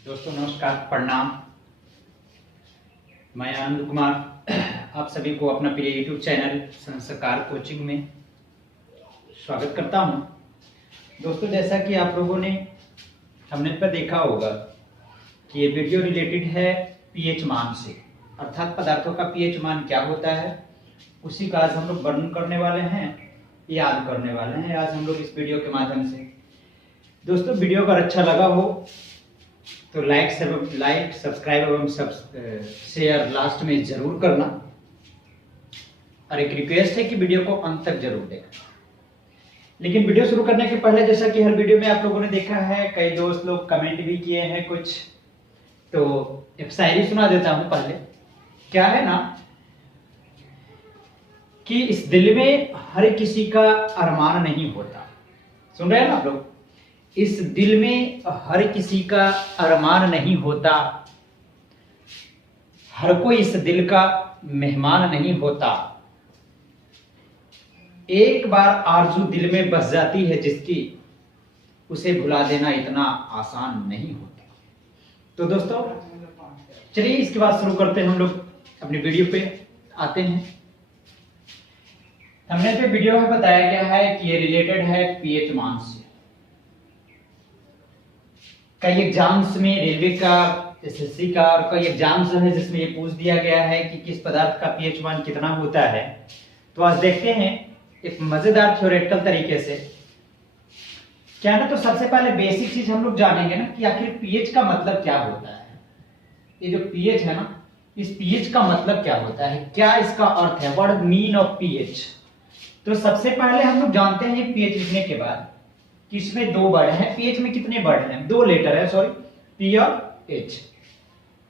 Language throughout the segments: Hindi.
दोस्तों नमस्कार, प्रणाम। मैं आनंद कुमार आप सभी को अपना प्रिय यूट्यूब चैनल संस्कार कोचिंग में स्वागत करता हूं। दोस्तों जैसा कि आप लोगों ने थंबनेल पर देखा होगा कि ये वीडियो रिलेटेड है पीएच मान से, अर्थात पदार्थों का पीएच मान क्या होता है उसी का आज हम लोग वर्णन करने वाले हैं, याद करने वाले हैं आज हम लोग इस वीडियो के माध्यम से। दोस्तों वीडियो अगर अच्छा लगा हो तो लाइक सब्सक्राइब एवं शेयर लास्ट में जरूर करना, और एक रिक्वेस्ट है कि वीडियो को अंत तक जरूर देखना। लेकिन वीडियो शुरू करने के पहले, जैसा कि हर वीडियो में आप लोगों ने देखा है, कई दोस्त लोग कमेंट भी किए हैं कुछ, तो एक शायरी सुना देता हूं। पहले क्या है ना कि इस दिल में हर किसी का अरमान नहीं होता। सुन रहे हैं ना आप लोग? इस दिल में हर किसी का अरमान नहीं होता, हर कोई इस दिल का मेहमान नहीं होता। एक बार आरज़ू दिल में बस जाती है जिसकी, उसे भुला देना इतना आसान नहीं होता। तो दोस्तों चलिए इसके बाद शुरू करते हैं, हम लोग अपनी वीडियो पे आते हैं। हमने जो वीडियो में बताया गया है कि ये रिलेटेड है पीएच मान से। कई एग्जाम्स में रेलवे का, एसएससी का और कई एग्जाम्स हैं जिसमें ये पूछ दिया गया है कि किस पदार्थ का पीएच मान कितना होता है। तो आज देखते हैं एक मजेदार थ्योरेटिकल तरीके से क्या ना। तो सबसे पहले बेसिक चीज हम लोग जानेंगे ना कि आखिर पीएच का मतलब क्या होता है। ये जो पीएच है ना, इस पीएच का मतलब क्या होता है, क्या इसका अर्थ है, व्हाट मीन ऑफ पीएच। तो सबसे पहले हम लोग जानते हैं पीएच लिखने के बाद कि इसमें दो वर्ड हैं। पीएच में कितने वर्ड हैं? दो लेटर है, सॉरी, पी और एच।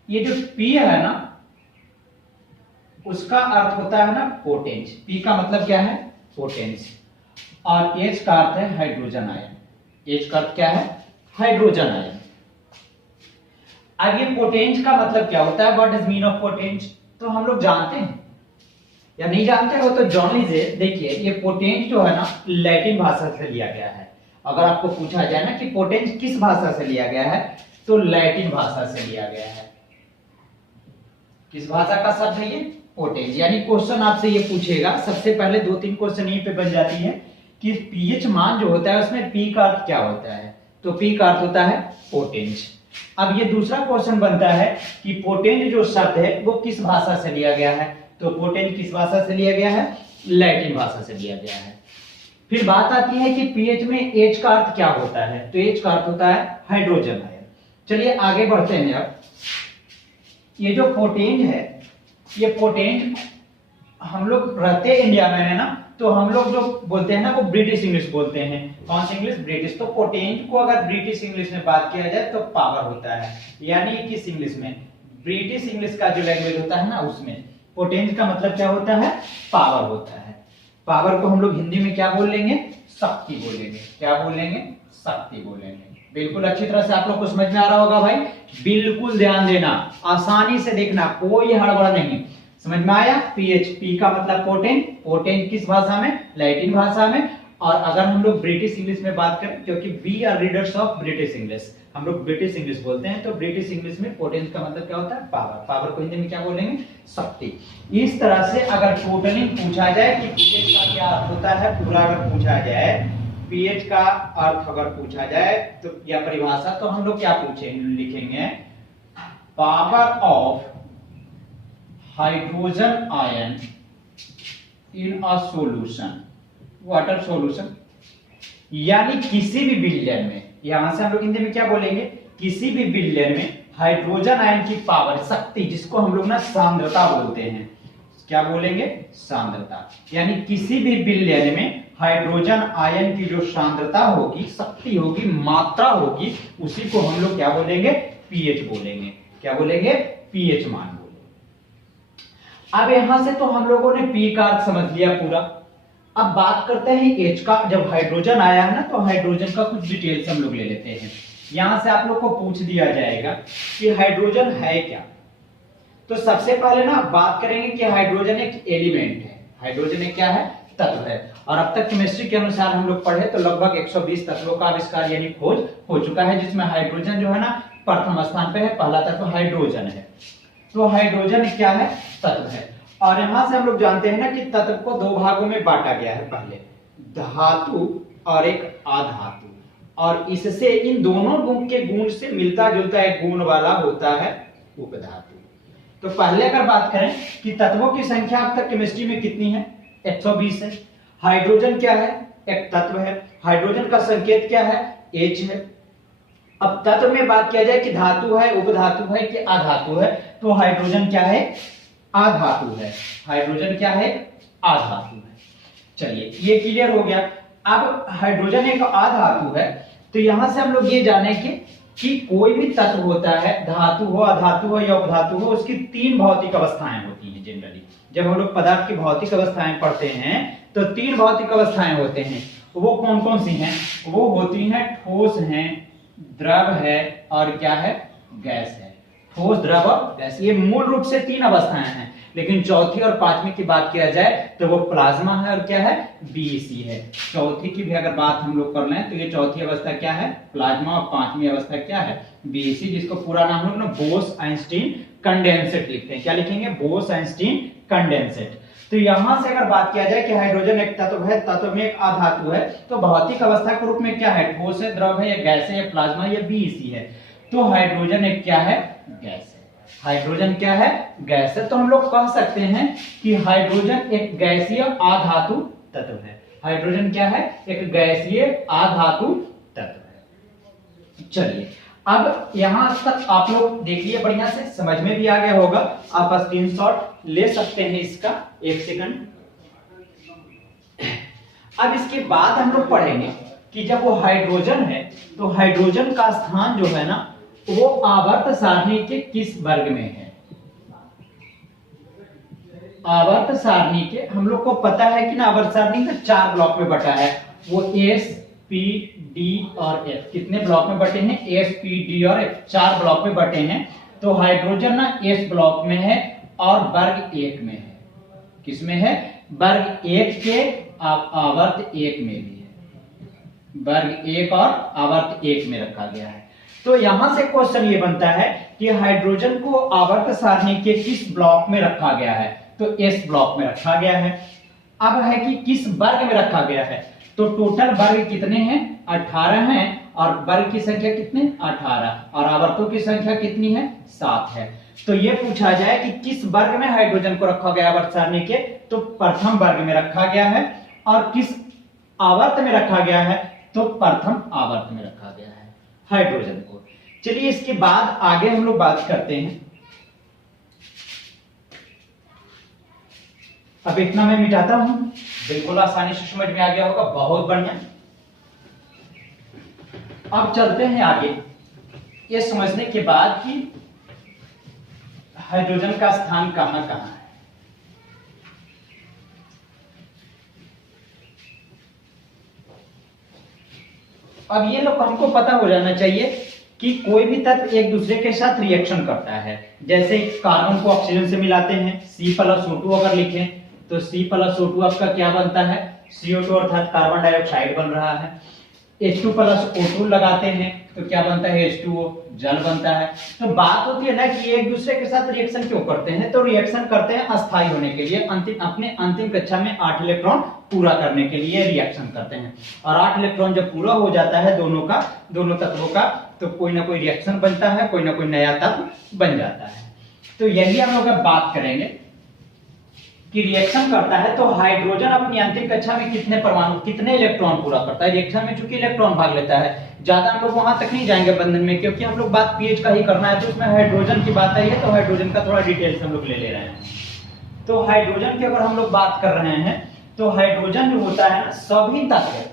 ये जो पी है ना उसका अर्थ होता है ना पोटेंस। पी का मतलब क्या है? पोटेंस। और एच का अर्थ है हाइड्रोजन आयन। एच का अर्थ क्या है? Hydrogen ion. अब ये पोटेंस का मतलब क्या होता है, what is mean of potence, तो हम लोग जानते हैं या नहीं जानते हो तो जान लीजिए। देखिए ये पोटेंस जो है ना लैटिन भाषा से लिया गया है। अगर आपको पूछा जाए ना कि पोटेंस किस भाषा से लिया गया है, तो लैटिन भाषा से लिया गया है। किस भाषा का शब्द है ये? पोटेंस। यानी क्वेश्चन आपसे ये पूछेगा, सबसे पहले दो तीन क्वेश्चन यहीं पे बन जाती है कि पीएच मान जो होता है उसमें पी का अर्थ क्या होता है, तो पी का अर्थ होता है पोटेंस। अब ये दूसरा क्वेश्चन बनता है कि पोटेंस जो शब्द है वो किस भाषा से लिया गया है, तो पोटेंस किस भाषा से लिया गया है? लैटिन भाषा से लिया गया है। फिर बात आती है कि पीएच में एच का अर्थ क्या होता है, तो एच का अर्थ होता है हाइड्रोजन आयन। चलिए आगे बढ़ते हैं। अब ये जो पोटेंट है, ये पोटेंट हम लोग रहते इंडिया में है ना, तो हम लोग जो बोलते हैं ना वो ब्रिटिश इंग्लिश बोलते हैं। कौन सी इंग्लिश? ब्रिटिश। तो पोटेंट को अगर ब्रिटिश इंग्लिश में बात किया जाए तो पावर होता है। यानी किस इंग्लिश में? ब्रिटिश इंग्लिश का जो लैंग्वेज होता है ना उसमें पोटेंट का मतलब क्या होता है? पावर होता है। पावर को हम लोग हिंदी में क्या बोल लेंगे? शक्ति बोलेंगे। क्या बोलेंगे? शक्ति बोलेंगे। बिल्कुल अच्छी तरह से आप लोग को समझ में आ रहा होगा भाई, बिल्कुल ध्यान देना, आसानी से देखना, कोई हड़बड़ नहीं। समझ में आया? पीएच, पी का मतलब पोटेंट। पोटेंट किस भाषा में? लैटिन भाषा में। और अगर हम लोग ब्रिटिश इंग्लिश में बात करें, क्योंकि we are readers of British English, हम लोग ब्रिटिश इंग्लिश बोलते हैं, तो ब्रिटिश इंग्लिश में पोटेंस का मतलब क्या होता है? पावर। पावर को हिंदी में क्या बोलेंगे? शक्ति। इस तरह से अगर टोटली पूछा जाए कि पीएच का क्या अर्थ होता है, पूरा अगर पूछा जाए पीएच का अर्थ अगर पूछा जाए तो या परिभाषा, तो हम लोग क्या लिखेंगे? Power of hydrogen ion in a solution, water solution. यानी किसी भी विलयन में, यहां से हम लोग हिंदी में क्या बोलेंगे? किसी भी विलयन में हाइड्रोजन आयन की पावर, शक्ति, जिसको हम लोग ना सांद्रता बोलते हैं। क्या बोलेंगे? सांद्रता। यानी किसी भी विलयन में हाइड्रोजन आयन की जो सांद्रता होगी, शक्ति होगी, मात्रा होगी, उसी को हम लोग क्या बोलेंगे? पीएच बोलेंगे। क्या बोलेंगे? पीएच मान बोलेंगे। अब यहां से तो हम लोगों ने पी का अर्थ समझ लिया पूरा। अब बात करते हैं एच का। जब हाइड्रोजन आया है ना, तो हाइड्रोजन का कुछ डिटेल्स हम लोग ले लेते हैं। यहां से आप लोग को पूछ दिया जाएगा कि हाइड्रोजन है क्या। तो सबसे पहले ना बात करेंगे कि हाइड्रोजन एक एलिमेंट है। हाइड्रोजन एक क्या है? तत्व है। और अब तक केमिस्ट्री के अनुसार हम लोग पढ़े तो लगभग 120 तत्वों का आविष्कार यानी खोज हो चुका है, जिसमें हाइड्रोजन जो है ना प्रथम स्थान पे है, पहला तत्व हाइड्रोजन है। तो हाइड्रोजन क्या है? तत्व है। और यहां से हम लोग जानते हैं ना कि तत्व को दो भागों में बांटा गया है, पहले धातु और एक अधातु, और इससे इन दोनों गुण के गुण से मिलता जुलता एक गुण वाला होता है उपधातु। तो पहले अगर बात करें कि तत्वों की संख्या अब तक केमिस्ट्री में कितनी है? 120 है। हाइड्रोजन क्या है? एक तत्व है। हाइड्रोजन का संकेत क्या है? H है। अब तत्व में बात किया जाए कि धातु है, उपधातु है कि अधातु है, तो हाइड्रोजन क्या है? अधातु है। हाइड्रोजन क्या है? अधातु है। चलिए ये क्लियर हो गया। अब हाइड्रोजन एक अधातु है, तो यहां से हम लोग ये जानेंगे कि कोई भी तत्व होता है, धातु हो, अधातु हो या उपधातु हो, उसकी तीन भौतिक अवस्थाएं होती हैं जनरली। जब हम लोग पदार्थ की भौतिक अवस्थाएं पढ़ते हैं तो तीन भौतिक अवस्थाएं होते हैं। वो कौन कौन सी हैं? वो होती हैं ठोस है, द्रव है और क्या है? गैस है। ठोस, द्रव और गैस, ये मूल रूप से तीन अवस्थाएं हैं। लेकिन चौथी और पांचवी की बात किया जाए तो वो प्लाज्मा है और क्या है? बीएसी है। चौथी की भी अगर बात हम लोग कर लें तो ये चौथी अवस्था क्या है? प्लाज्मा, और पांचवी अवस्था क्या है? बीएसी, जिसको पूरा नाम हम लोग बोस-आइंस्टीन कंडेंसेट लिखते हैं। क्या लिखेंगे? Bose-Einstein condensate. तो यहां से अगर बात किया जाए कि हाइड्रोजन एक तत्व है, तत्व में एक अधातु है, तो भौतिक अवस्था के रूप में क्या है? ठोस है, द्रव है या गैस है या प्लाज्मा या बीएसी है। तो हाइड्रोजन एक क्या है? गैस है। हाइड्रोजन क्या है? गैस है। तो हम लोग कह सकते हैं कि हाइड्रोजन एक गैसीय अधातु तत्व है। हाइड्रोजन क्या है? एक गैसीय अधातु तत्व है। चलिए अब यहां तक आप लोग देखिए, बढ़िया से समझ में भी आ गया होगा। आप स्क्रीनशॉट ले सकते हैं इसका, एक सेकंड। अब इसके बाद हम लोग पढ़ेंगे कि जब वो हाइड्रोजन है तो हाइड्रोजन का स्थान जो है ना वो आवर्त सारणी के किस वर्ग में है? आवर्त सारणी के, हम लोग को पता है कि ना आवर्त सारणी का 4 ब्लॉक में बटा है। वो एस, पी, डी और एफ। कितने ब्लॉक में बटे हैं? एस, पी, डी और एफ, 4 ब्लॉक में बटे हैं। तो हाइड्रोजन ना एस ब्लॉक में है और वर्ग 1 में है। किसमें है? वर्ग 1 के, आवर्त 1 में भी है। वर्ग 1 और आवर्त 1 में रखा गया है। तो यहां से क्वेश्चन ये बनता है कि हाइड्रोजन को आवर्त सारणी के किस ब्लॉक में रखा गया है? तो एस ब्लॉक में रखा गया है। अब है कि किस वर्ग में रखा गया है? तो टोटल वर्ग कितने हैं? 18 हैं। और वर्ग की संख्या कितने? 18। और आवर्तों की संख्या कितनी है? 7 है। तो ये पूछा जाए कि किस वर्ग में हाइड्रोजन को रखा गया आवर्त सारणी के, तो प्रथम वर्ग में रखा गया है। और किस आवर्त में रखा गया है? तो प्रथम आवर्त में रखा गया है हाइड्रोजन को। चलिए इसके बाद आगे हम लोग बात करते हैं। अब इतना मैं मिटाता हूं, बिल्कुल आसानी से समझ में आ गया होगा। बहुत बढ़िया। अब चलते हैं आगे, ये समझने के बाद कि हाइड्रोजन का स्थान कहां कहां है। अब ये लोग हमको पता हो जाना चाहिए कि कोई भी तत्व एक दूसरे के साथ रिएक्शन करता है। जैसे कार्बन को ऑक्सीजन से मिलाते हैं, C+O2 अगर लिखें तो C+O2 आपका क्या बनता है? CO2 अर्थात कार्बन डाइऑक्साइड बन रहा है। H2+O2 लगाते हैं तो क्या बनता है? H2O, जल बनता है। तो बात होती है ना कि एक दूसरे के साथ रिएक्शन क्यों करते हैं? तो रिएक्शन करते हैं अस्थायी होने के लिए, अपने अंतिम कक्षा में 8 इलेक्ट्रॉन पूरा करने के लिए रिएक्शन करते हैं। और 8 इलेक्ट्रॉन जब पूरा हो जाता है दोनों तत्वों का, तो कोई ना कोई रिएक्शन बनता है, कोई ना कोई नया तत्व बन जाता है। तो यही हम लोग अब बात करेंगे कि रिएक्शन करता है तो हाइड्रोजन अपनी अंतिम कक्षा में कितने परमाणु, कितने इलेक्ट्रॉन पूरा करता है? रिएक्शन में चूंकि इलेक्ट्रॉन भाग लेता है, ज्यादा हम लोग वहां तक नहीं जाएंगे बंधन में, क्योंकि हम लोग बात पीएच का ही करना है। तो उसमें हाइड्रोजन की बात आई है तो हाइड्रोजन का थोड़ा डिटेल्स हम लोग ले रहे हैं। तो हाइड्रोजन की अगर हम लोग बात कर रहे हैं तो हाइड्रोजन जो होता है ना, सभी तत्व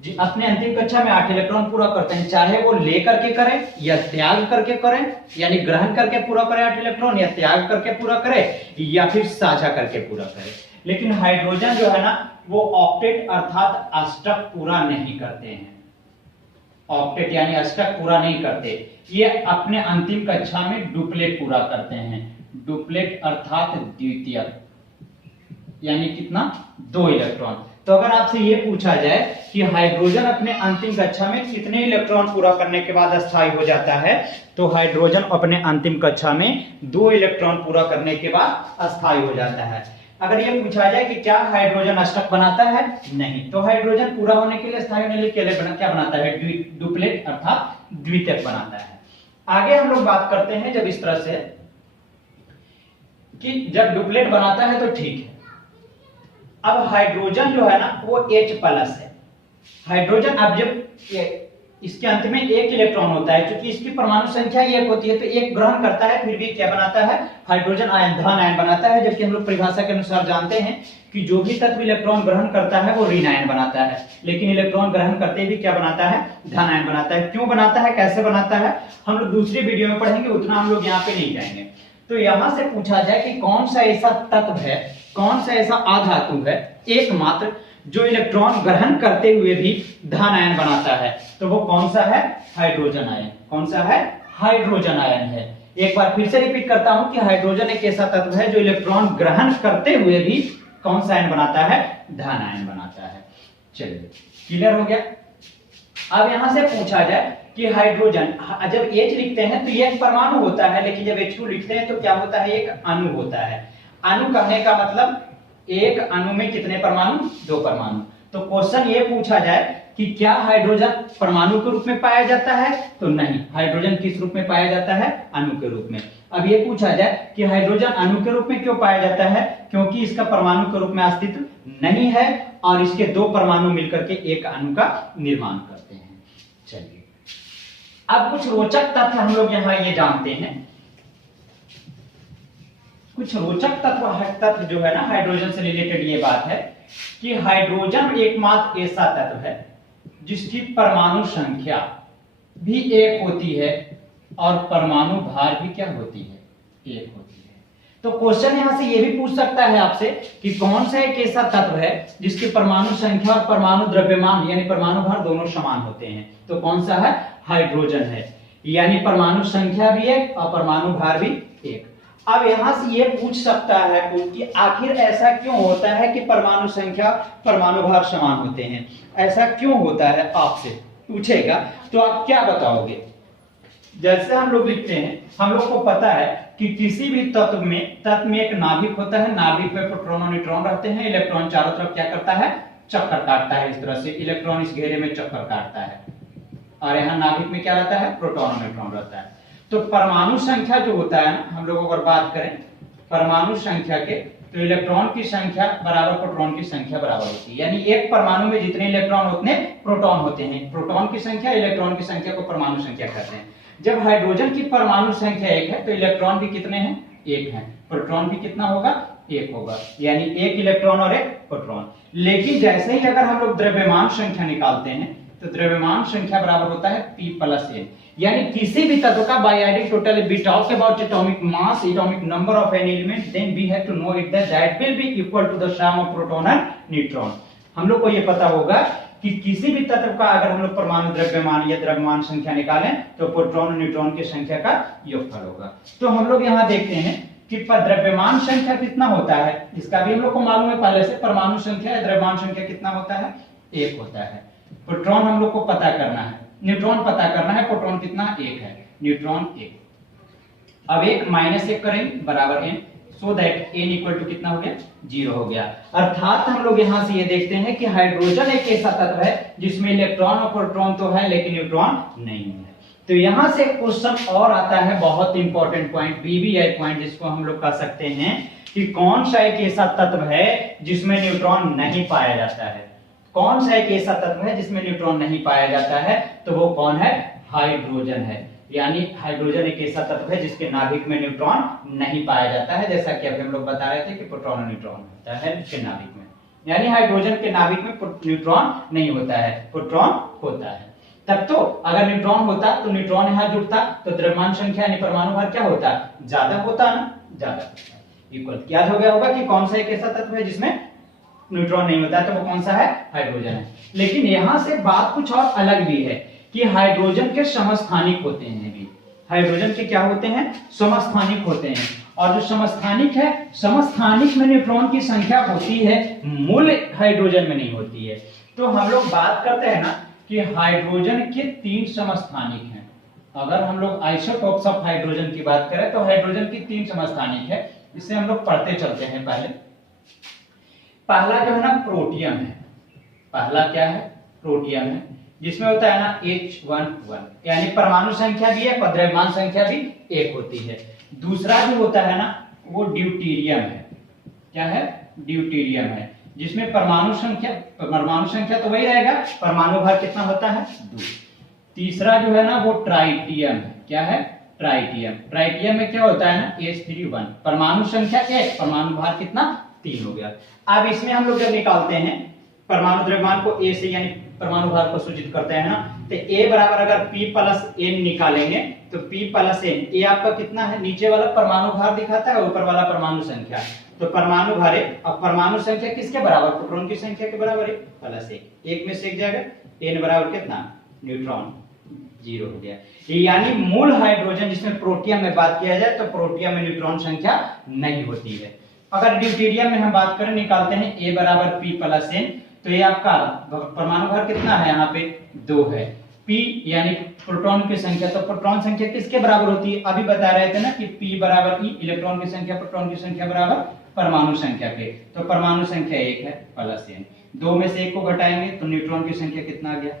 जी अपने अंतिम कक्षा में 8 इलेक्ट्रॉन पूरा करते हैं, चाहे वो लेकर के करें या त्याग करके करें, यानी ग्रहण करके पूरा करें 8 इलेक्ट्रॉन, या त्याग करके पूरा करें, या फिर साझा करके पूरा करें। लेकिन हाइड्रोजन जो है ना वो ऑक्टेट अर्थात अष्टक पूरा नहीं करते हैं। ऑक्टेट यानी अष्टक पूरा नहीं करते, ये अपने अंतिम कक्षा में डुप्लेट पूरा करते हैं। डुप्लेट अर्थात द्वितीयक, यानी कितना? 2 इलेक्ट्रॉन। तो अगर आपसे ये पूछा जाए कि हाइड्रोजन अपने अंतिम कक्षा में कितने इलेक्ट्रॉन पूरा करने के बाद अस्थायी हो जाता है, तो हाइड्रोजन अपने अंतिम कक्षा में 2 इलेक्ट्रॉन पूरा करने के बाद अस्थायी हो जाता है। अगर ये पूछा जाए कि क्या हाइड्रोजन अष्टक बनाता है, नहीं, तो हाइड्रोजन पूरा होने के लिए, अस्थायी होने के लिए क्या बनाता है, डुप्लेट अर्थात द्वितीयक बनाता है। आगे हम लोग बात करते हैं जब इस तरह से कि जब डुप्लेट बनाता है तो ठीक है। अब हाइड्रोजन जो है ना वो H+ है। हाइड्रोजन अब जब इसके अंत में 1 इलेक्ट्रॉन होता है, क्योंकि इसकी परमाणु संख्या 1 होती है, तो 1 ग्रहण करता है, फिर भी क्या बनाता है, हाइड्रोजन आयन, धन आयन बनाता है। जबकि हम लोग परिभाषा के अनुसार जानते हैं कि जो भी तत्व इलेक्ट्रॉन ग्रहण करता है वो ऋण आयन बनाता है, लेकिन इलेक्ट्रॉन ग्रहण करते भी क्या बनाता है, धन आयन बनाता है। क्यों बनाता है, कैसे बनाता है, हम लोग दूसरी वीडियो में पढ़ेंगे, उतना हम लोग यहाँ पे नहीं जाएंगे। तो यहां से पूछा जाए कि कौन सा ऐसा तत्व है, कौन सा ऐसा आधातु है एकमात्र जो इलेक्ट्रॉन ग्रहण करते हुए भी धन आयन बनाता है, तो वो कौन सा है, हाइड्रोजन आयन। कौन सा है, हाइड्रोजन आयन है। एक बार फिर से रिपीट करता हूं कि हाइड्रोजन एक ऐसा तत्व है जो इलेक्ट्रॉन ग्रहण करते हुए भी कौन सा आयन बनाता है, धन आयन बनाता है। चलिए, क्लियर हो गया। अब यहां से पूछा जाए कि हाइड्रोजन जब H लिखते हैं तो ये एक परमाणु होता है, लेकिन जब H2 लिखते हैं तो क्या होता है, एक अणु होता है। अणु कहने का मतलब एक अणु में कितने परमाणु, 2 परमाणु। तो क्वेश्चन ये पूछा जाए कि क्या हाइड्रोजन परमाणु के रूप में पाया जाता है, तो नहीं, हाइड्रोजन किस रूप में पाया जाता है, अणु के रूप में। अब ये पूछा जाए कि हाइड्रोजन अणु के रूप में क्यों पाया जाता है, क्योंकि इसका परमाणु के रूप में अस्तित्व नहीं है और इसके 2 परमाणु मिलकर के एक अणु का निर्माण करते हैं। चलिए, अब कुछ रोचक तथ्य हम लोग यहाँ ये जानते हैं। कुछ रोचक तत्व जो है ना हाइड्रोजन से रिलेटेड ये बात है कि हाइड्रोजन एकमात्र ऐसा तत्व है जिसकी परमाणु संख्या भी 1 होती है और परमाणु भार भी क्या होती है, 1 होती है। तो क्वेश्चन यहां से ये भी पूछ सकता है आपसे कि कौन सा एक ऐसा तत्व है जिसकी परमाणु संख्या और परमाणु द्रव्यमान यानी परमाणु भार दोनों समान होते हैं, तो कौन सा है, हाइड्रोजन है। यानी परमाणु संख्या भी 1 और परमाणु भार भी 1। अब यहां से ये पूछ सकता है कि आखिर ऐसा क्यों होता है कि परमाणु संख्या परमाणु भार समान होते हैं, ऐसा क्यों होता है, आपसे पूछेगा तो आप क्या बताओगे। जैसे हम लोग लिखते हैं, हम लोग को पता है कि किसी भी तत्व में एक नाभिक होता है, नाभिक में प्रोटॉन और न्यूट्रॉन रहते हैं, इलेक्ट्रॉन चारों तरफ क्या करता है, चक्कर काटता है। इस तरह से इलेक्ट्रॉन इस घेरे में चक्कर काटता है और यहाँ नाभिक में क्या रहता है, प्रोटॉन और न्यूट्रॉन रहता है। तो परमाणु संख्या जो होता है ना, हम लोग अगर बात करें परमाणु संख्या के, तो इलेक्ट्रॉन की संख्या बराबर प्रोटॉन की संख्या बराबर होती है। यानी एक परमाणु में जितने इलेक्ट्रॉन उतने प्रोटॉन होते हैं। प्रोटॉन की संख्या इलेक्ट्रॉन की संख्या को परमाणु संख्या कहते हैं। जब हाइड्रोजन की परमाणु संख्या 1 है तो इलेक्ट्रॉन भी कितने हैं, 1 है। प्रोटॉन भी कितना होगा, 1 होगा, यानी 1 इलेक्ट्रॉन और 1 प्रोटॉन। लेकिन जैसे ही अगर हम लोग द्रव्यमान संख्या निकालते हैं तो द्रव्यमान संख्या बराबर होता है P+N। यानी किसी भी तत्व का बायोडिक total we talk about atomic mass, atomic number of an element, then we have to know it that will be equal to the sum of proton and neutron। हम लोग को ये पता होगा कि किसी भी तत्व का अगर हम लोग परमाणु द्रव्यमान या द्रव्यमान संख्या निकालें तो प्रोटॉन और न्यूट्रॉन की संख्या का योगफल होगा। तो हम लोग यहाँ देखते हैं कि द्रव्यमान संख्या कितना होता है, इसका भी हम लोग को मालूम है पहले से। परमाणु संख्या या द्रव्यमान संख्या कितना होता है, 1 होता है। प्रोटॉन हम लोग को पता करना है, न्यूट्रॉन पता करना है, प्रोटॉन कितना, 1 है, न्यूट्रॉन 1। अब 1 -1 करेंगे बराबर n, so that n equal to कितना हो गया, 0 हो गया। अर्थात हम लोग यहां से ये देखते हैं कि हाइड्रोजन एक ऐसा तत्व है जिसमें इलेक्ट्रॉन और प्रोटॉन तो है लेकिन न्यूट्रॉन नहीं है। तो यहां से क्वेश्चन और आता है, बहुत इंपॉर्टेंट पॉइंट, BBI पॉइंट जिसको हम लोग कह सकते हैं कि कौन सा एक ऐसा तत्व है जिसमें न्यूट्रॉन नहीं पाया जाता है। कौन सा एक ऐसा तत्व है जिसमें न्यूट्रॉन नहीं पाया जाता है, तो वो कौन है, हाइड्रोजन है। यानी हाइड्रोजन एक ऐसा तत्व है जिसके नाभिक में न्यूट्रॉन नहीं पाया जाता है, जैसा कि अभी हम लोग बता रहे थे कि प्रोटॉन और न्यूट्रॉन होता है उसके नाभिक में। यानी हाइड्रोजन के नाभिक में न्यूट्रॉन नहीं होता है, प्रोटॉन होता है। तब तो अगर न्यूट्रॉन होता तो न्यूट्रॉन यहाँ जुड़ता तो द्रव्यमान संख्या यानी परमाणु भार क्या होता, ज्यादा होता ना, ज्यादा इक्वल। याद हो गया होगा कि कौन सा एक ऐसा तत्व है जिसमें न्यूट्रॉन नहीं होता, तो वो कौन सा है, हाइड्रोजन है। लेकिन यहां से बात कुछ और अलग भी है कि हाइड्रोजन के समस्थानिक होते हैं भी। हाइड्रोजन के क्या होते हैं, समस्थानिक होते हैं। और जो समस्थानिक है, समस्थानिक में न्यूट्रॉन की संख्या होती है, मूल हाइड्रोजन में नहीं होती है। तो हम लोग बात करते हैं ना कि हाइड्रोजन के 3 समस्थानिक हैं। अगर हम लोग आइसोटोप्स ऑफ हाइड्रोजन की बात करें तो हाइड्रोजन की 3 समस्थानिक है। इसे हम लोग पढ़ते चलते हैं। पहला जो है ना प्रोटियम है। पहला क्या है? प्रोटियम है, जिसमें होता है ना H11, यानी परमाणु संख्या भी है और द्रव्यमान संख्या भी 1 होती है। दूसरा जो होता है ना वो ड्यूटेरियम है। क्या है? ड्यूटेरियम है, जिसमें परमाणु संख्या तो वही रहेगा, परमाणु भार कितना होता है? 2। तीसरा जो है ना वो ट्राइटियम है। क्या है? ट्राइटियम में क्या होता है ना H31, परमाणु संख्या 1, परमाणु भार कितना? 3 हो गया। अब इसमें हम लोग जब निकालते हैं परमाणु द्रव्यमान को A से, यानी परमाणु भार को सूचित करते हैं ना, तो A बराबर अगर P प्लस N निकालेंगे तो P प्लस N, A आपका कितना है? नीचे वाला परमाणु भार दिखाता है, ऊपर वाला परमाणु संख्या। तो परमाणु भार है, अब परमाणु संख्या किसके बराबर? प्रोटॉन की संख्या के बराबर है, प्लस 1। 1 में से 1 जाएगा, N बराबर कितना? न्यूट्रॉन, 0 हो गया। यानी मूल हाइड्रोजन जिसमें प्रोटियम में बात किया जाए तो प्रोटियम में न्यूट्रॉन संख्या नहीं होती है। अगर ड्यूटेरियम में हम बात करें, निकालते हैं A बराबर P प्लस N, तो ये आपका परमाणु भार कितना है? यहाँ पे 2 है। P यानी प्रोटॉन की संख्या, तो प्रोटॉन संख्या किसके बराबर होती है? अभी बता रहे थे ना कि P बराबर E, इलेक्ट्रॉन की संख्या प्रोटॉन की संख्या बराबर परमाणु संख्या के, तो परमाणु संख्या 1 है, प्लस N। 2 में से 1 को घटाएंगे तो न्यूट्रॉन की संख्या कितना आ गया?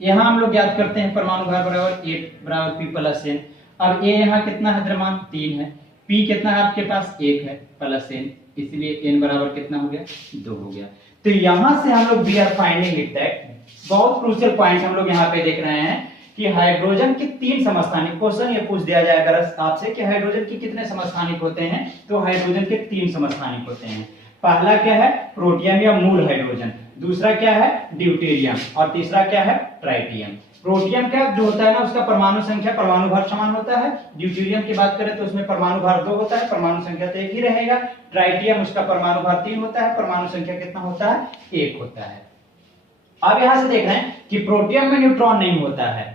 यहाँ हम लोग याद करते हैं परमाणु भार बराबर 8 बराबर P प्लस N। अब A यहाँ कितना है? द्रव्यमान 3 है। P कितना है आपके पास? 1 है, प्लस N, इसलिए N बराबर कितना हो गया? 2 हो गया। तो यहां से हम लोग we are finding it that, बहुत क्रूशियल पॉइंट हम लोग यहाँ पे देख रहे हैं कि हाइड्रोजन के 3 समस्थानिक। क्वेश्चन ये पूछ दिया जाए अगर आपसे कि हाइड्रोजन के कितने समस्थानिक होते हैं, तो हाइड्रोजन के 3 समस्थानिक होते हैं। पहला क्या है? प्रोटियम या मूल हाइड्रोजन। दूसरा क्या है? ड्यूटेरियम। और तीसरा क्या है? ट्राइटियम। प्रोटियम क्या जो होता है ना, उसका परमाणु संख्या, परमाणु भार समान होता है। ड्यूटेरियम की बात करें तो उसमें परमाणु भार 2 होता है, परमाणु संख्या तो 1 ही रहेगा। ट्राइटियम उसका परमाणु भार 3 होता है, परमाणु संख्या कितना होता है? 1 होता है। अब यहां से देख रहे हैं कि प्रोटियम में न्यूट्रॉन नहीं होता है,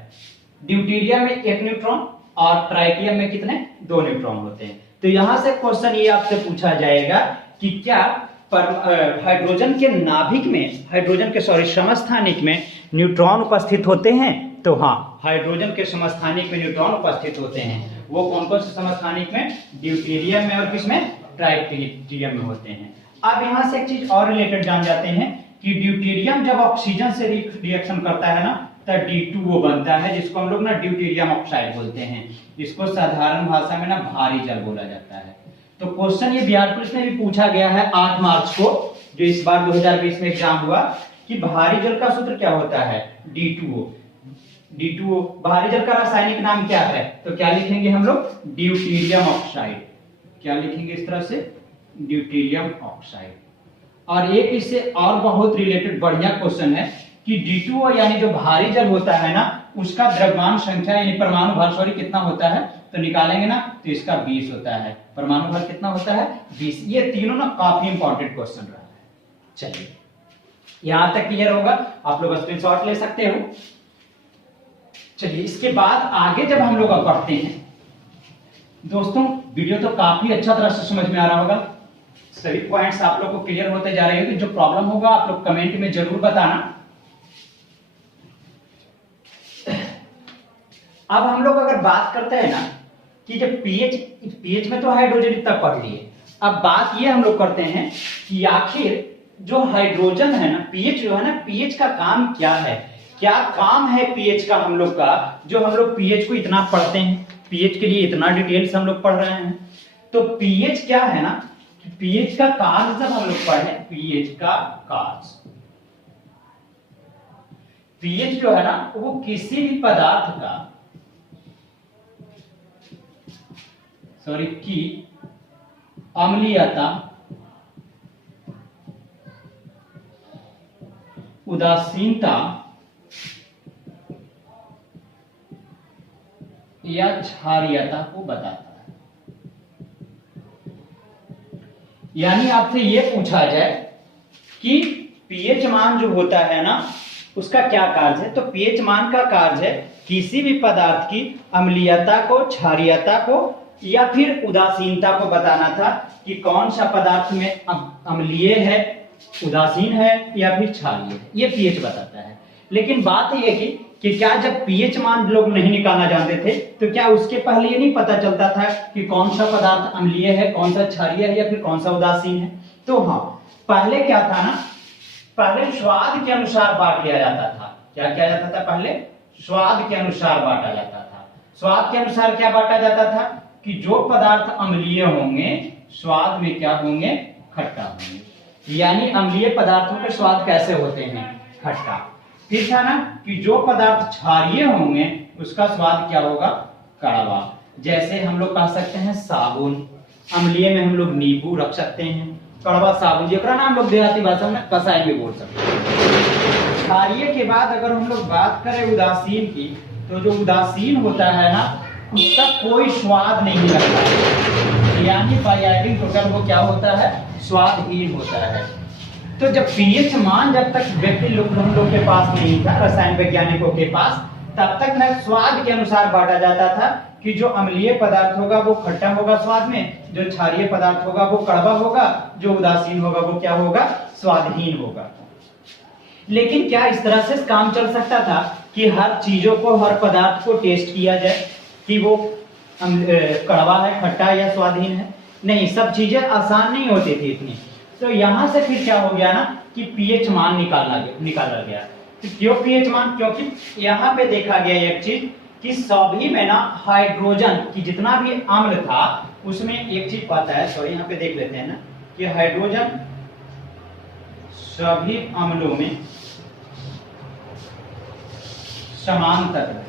ड्यूटेरियम में 1 न्यूट्रॉन और ट्राइटियम में कितने? 2 न्यूट्रॉन होते हैं। तो यहां से क्वेश्चन ये आपसे पूछा जाएगा कि क्या हाइड्रोजन के नाभिक में, हाइड्रोजन के समस्थानिक में न्यूट्रॉन उपस्थित होते हैं? तो हाँ, हाइड्रोजन के समस्थानिक में न्यूट्रॉन उपस्थित होते हैं। वो कौन कौन से समस्थानिक में? ड्यूटेरियम में और किसमें? ट्राइटियम में होते हैं। अब यहां से एक चीज और रिलेटेड जान जाते हैं कि ड्यूटेरियम जब ऑक्सीजन से रिएक्शन करता है ना तो D2O बनता है, जिसको हम लोग ना ड्यूटेरियम ऑक्साइड बोलते हैं। इसको साधारण भाषा में ना भारी जल बोला जाता है। तो क्वेश्चन ये बिहार पुलिस में भी पूछा गया है 8 मार्च को, जो इस बार 2020 में एग्जाम हुआ, कि भारी जल का सूत्र क्या होता है? D2O। D2O भारी जल का रासायनिक नाम क्या है? तो क्या लिखेंगे हम लोग? Deuterium oxide. क्या लिखेंगे इस तरह से? Deuterium oxide. और एक इससे और बहुत रिलेटेड बढ़िया क्वेश्चन है कि D2O यानी जो भारी जल होता है ना, उसका द्रव्यमान संख्या यानी परमाणु भार सॉरी कितना होता है? तो निकालेंगे ना तो इसका 20 होता है। परमाणु भार कितना होता है? 20। ये तीनों ना काफी इंपॉर्टेंट क्वेश्चन रहा है। चलिए, यहां तक क्लियर होगा, आप लोग स्क्रीनशॉट ले सकते हो। चलिए, इसके बाद आगे जब हम लोग पढ़ते हैं दोस्तों, वीडियो तो काफी अच्छा तरह से समझ में आ रहा होगा, सभी पॉइंट्स आप लोग को क्लियर होते जा रहे हैं। जो प्रॉब्लम होगा आप लोग कमेंट में जरूर बताना। अब हम लोग अगर बात करते हैं ना कि जब पीएच में तो हाइड्रोजन इतना पढ़ लिए, अब बात ये हम लोग करते हैं कि आखिर जो हाइड्रोजन है ना, पीएच जो है ना, पीएच का काम क्या है? क्या काम है पीएच का हम लोग का, जो हम लोग पीएच को इतना पढ़ते हैं, पीएच के लिए इतना डिटेल्स हम लोग पढ़ रहे हैं। तो पीएच क्या है ना, पीएच का कार्य जब हम लोग पढ़े, पीएच का कार्य, पीएच जो है ना वो किसी भी पदार्थ का की अम्लीयता, उदासीनता या क्षारीयता को बताता है। यानी आपसे यह पूछा जाए कि पीएच मान जो होता है ना उसका क्या कार्य है, तो पीएच मान का कार्य है किसी भी पदार्थ की अम्लीयता को, क्षारीयता को या फिर उदासीनता को बताना था कि कौन सा पदार्थ में अम्लीय है, उदासीन है या फिर क्षारीय है, ये पीएच बताता है। लेकिन बात यह है कि क्या जब पीएच मान लोग नहीं निकालना जानते थे तो क्या उसके पहले ये नहीं पता चलता था कि कौन सा पदार्थ अम्लीय है, कौन सा क्षारीय है या फिर कौन सा उदासीन है? तो हाँ, पहले क्या था ना, पहले स्वाद के अनुसार बांट लिया जाता था। क्या किया जाता था? पहले स्वाद के अनुसार बांटा जाता था। स्वाद के अनुसार क्या बांटा जाता था कि जो पदार्थ अम्लीय होंगे स्वाद में क्या होंगे? खट्टा होंगे। यानी अम्लीय पदार्थों के स्वाद कैसे होते हैं? खट्टा। फिर था ना कि जो पदार्थ क्षारीय होंगे उसका स्वाद क्या होगा? कड़वा। जैसे हम लोग कह सकते हैं साबुन, अम्लीय में हम लोग नींबू रख सकते हैं, कड़वा साबुन, जेकरा ना हम लोग देहाती भाषा में कसाई भी बोल सकते हैं। क्षारीय के बाद अगर हम लोग बात करें उदासीन की, तो जो उदासीन होता है ना उसका कोई स्वाद नहीं लगता है, यानी बाई एडिंग टोटल वो क्या होता है? स्वादहीन होता है। तो जब पीएच मान जब तक व्यक्ति हम लोग के पास नहीं था, रसायन वैज्ञानिकों के पास, तब तक ना स्वाद के अनुसार बांटा जाता था कि जो अम्लीय पदार्थ होगा वो खट्टा होगा स्वाद में, जो क्षारीय पदार्थ होगा वो कड़वा होगा, जो उदासीन होगा वो क्या होगा? स्वादहीन होगा। लेकिन क्या इस तरह से काम चल सकता था कि हर चीजों को, हर पदार्थ को टेस्ट किया जाए कि वो कड़वा है, खट्टा है या स्वादहीन है? नहीं, सब चीजें आसान नहीं होती थी इतनी। तो यहां से फिर क्या हो गया ना कि पीएच मान निकाला गया। तो क्यों पीएच मान? क्योंकि यहाँ पे देखा गया एक चीज कि सभी में ना हाइड्रोजन की जितना भी अम्ल था उसमें एक चीज पता है, सॉरी यहाँ पे देख लेते हैं ना कि हाइड्रोजन सभी अम्लों में समान तत्व है।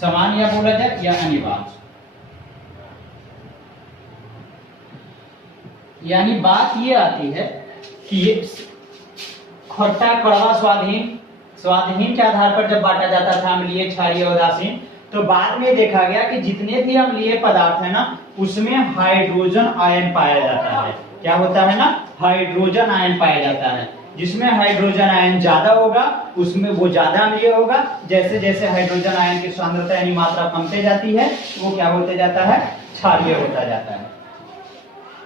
समान या बोला जाए या अनिवार्य, यानी बात ये आती है कि ये खट्टा, कड़वा, स्वादहीन के आधार पर जब बांटा जाता था अम्लीय, क्षारीय, उदासीन, तो बाद में देखा गया कि जितने भी अम्लीय पदार्थ है ना उसमें हाइड्रोजन आयन पाया जाता है। क्या होता है ना? हाइड्रोजन आयन पाया जाता है। जिसमें हाइड्रोजन आयन ज्यादा होगा उसमें वो ज्यादा अम्लीय होगा। जैसे जैसे हाइड्रोजन आयन की सांद्रता यानी मात्रा कमते जाती है वो क्या होते जाता है? क्षारीय होता जाता है।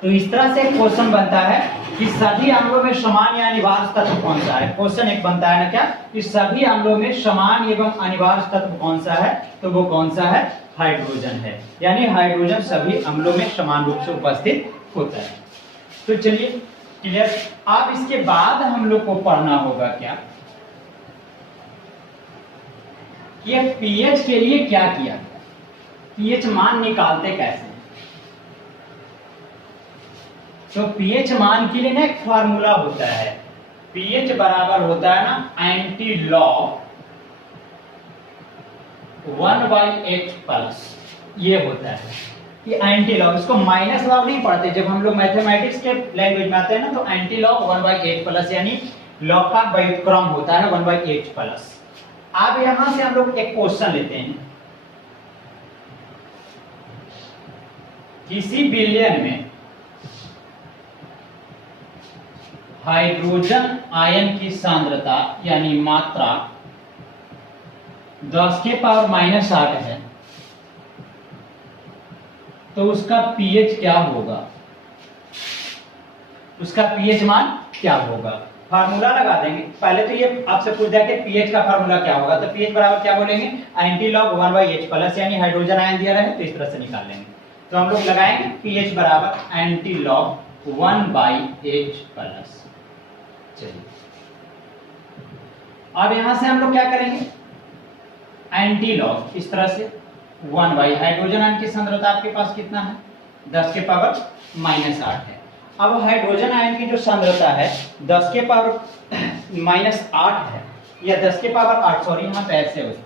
तो इस तरह से क्वेश्चन बनता है कि सभी अम्लों में समान या अनिवार्य तत्व कौन सा है? क्वेश्चन एक बनता है ना क्या कि सभी अम्लों में समान एवं अनिवार्य तत्व कौन सा है? तो वो कौन सा है? हाइड्रोजन है। यानी हाइड्रोजन सभी अम्लों में समान रूप से उपस्थित होता है। तो चलिए क्लियर। अब इसके बाद हम लोग को पढ़ना होगा क्या कि पीएच के लिए क्या किया, पीएच मान निकालते कैसे। तो पीएच मान के लिए ना एक फार्मूला होता है, पीएच बराबर होता है ना एंटी लॉग 1/h प्लस, ये होता है कि एंटी लॉग। इसको माइनस लॉग नहीं पढ़ते, जब हम लोग मैथमेटिक्स के लैंग्वेज में आते हैं ना तो एंटी लॉग 1/h प्लस यानी लॉग का व्युत्क्रम होता है 1/h प्लस। अब यहां से हम लोग एक क्वेश्चन लेते हैं, किसी विलयन में हाइड्रोजन आयन की सांद्रता यानी मात्रा 10⁻⁸ है तो उसका पीएच क्या होगा, उसका पीएच मान क्या होगा। फार्मूला लगा देंगे। पहले तो ये आपसे पूछ दिया कि पीएच का फार्मूला क्या होगा, तो पीएच बराबर क्या बोलेंगे? एंटी लॉग 1/h प्लस, यानी हाइड्रोजन आयन दिया रहे तो इस तरह से निकाल लेंगे। तो हम लोग लगाएंगे पीएच बराबर एंटी लॉग 1/h प्लस। चलिए अब यहां से हम लोग क्या करेंगे? एंटी लॉग इस तरह से 1/, हाइड्रोजन आयन की सांद्रता आपके पास कितना है? 10⁻⁻8 है। अब हाइड्रोजन आयन की जो सांद्रता है 10⁻⁻8 है या 10⁻8, सॉरी यहाँ पे ऐसे होगा।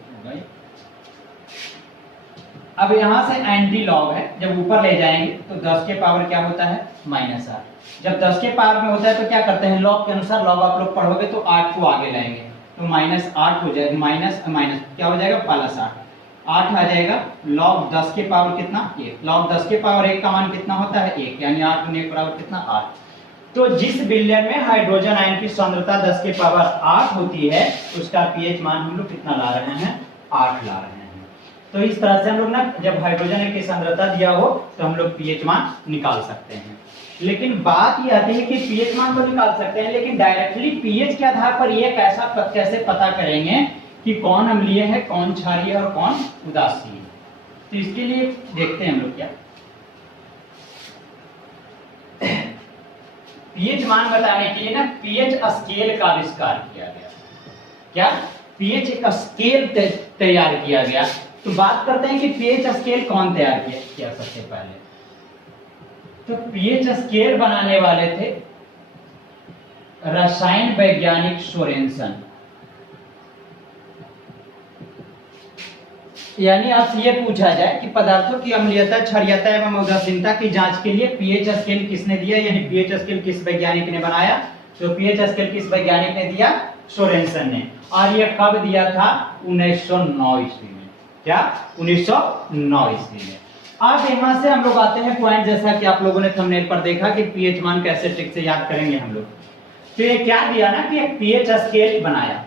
अब यहां से एंटी लॉग है, जब ऊपर ले जाएंगे तो 10 के पावर क्या होता है? -8। जब 10 के पावर में होता है तो क्या करते हैं? लॉग के अनुसार, लॉग आप लोग पढ़ोगे तो 8 को आगे लाएंगे तो -8 हो जाएगा, माइनस क्या हो जाएगा? +8 8 आ जाएगा। लॉग 10 के पावर कितना? 1। लॉग 10 के पावर 1 का मान कितना होता है? 1, यानी 8 × 1 बराबर कितना? 8। तो जिस विलयन में हाइड्रोजन आयन की सांद्रता 10 के पावर 8 होती है उसका पीएच मान हम लोग कितना ला रहे हैं? 8 ला रहे हैं। तो इस तरह से हम लोग ना जब हाइड्रोजन की सांद्रता दिया हो तो हम लोग पीएच मान निकाल सकते हैं। लेकिन बात ये आती है कि पीएच मान तो निकाल सकते हैं, लेकिन डायरेक्टली पीएच के आधार पर ये कैसे पता करेंगे कि कौन अम्लीय है, कौन क्षारीय और कौन उदासीन है। तो इसके लिए देखते हैं हम लोग क्या पीएच मान बताने के लिए ना पीएच स्केल का आविष्कार किया गया। क्या पीएच एक स्केल तैयार किया गया। तो बात करते हैं कि पीएच स्केल कौन तैयार किया सबसे पहले। तो पीएच स्केल बनाने वाले थे रसायन वैज्ञानिक सोरेनसन। यानी आपसे ये पूछा जाए कि पदार्थों की अम्लीयता, क्षारीयता एवं उदासीनता की जांच के लिए पीएच स्केल किसने दिया, यानी पीएच स्केल किस वैज्ञानिक ने बनाया। तो पीएच स्केल किस वैज्ञानिक ने दिया, सोरेनसन ने। और ये कब दिया था, 1909 ईस्वी में। क्या 1909 ईस्वी में। अब यहां से हम लोग आते हैं पॉइंट, जैसा कि आप लोगों ने थंबनेल पर देखा कि पीएच मान कैसे ट्रिक से याद करेंगे हम लोग। तो ये क्या दिया ना कि एक पीएच स्केल बनाया।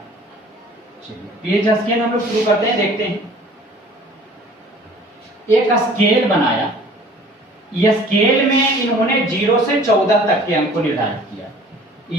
चलिए पीएच स्केल हम लोग शुरू करते हैं, देखते हैं। एक स्केल बनाया, यह स्केल में इन्होंने 0 से 14 तक के अंक को निर्धारित किया।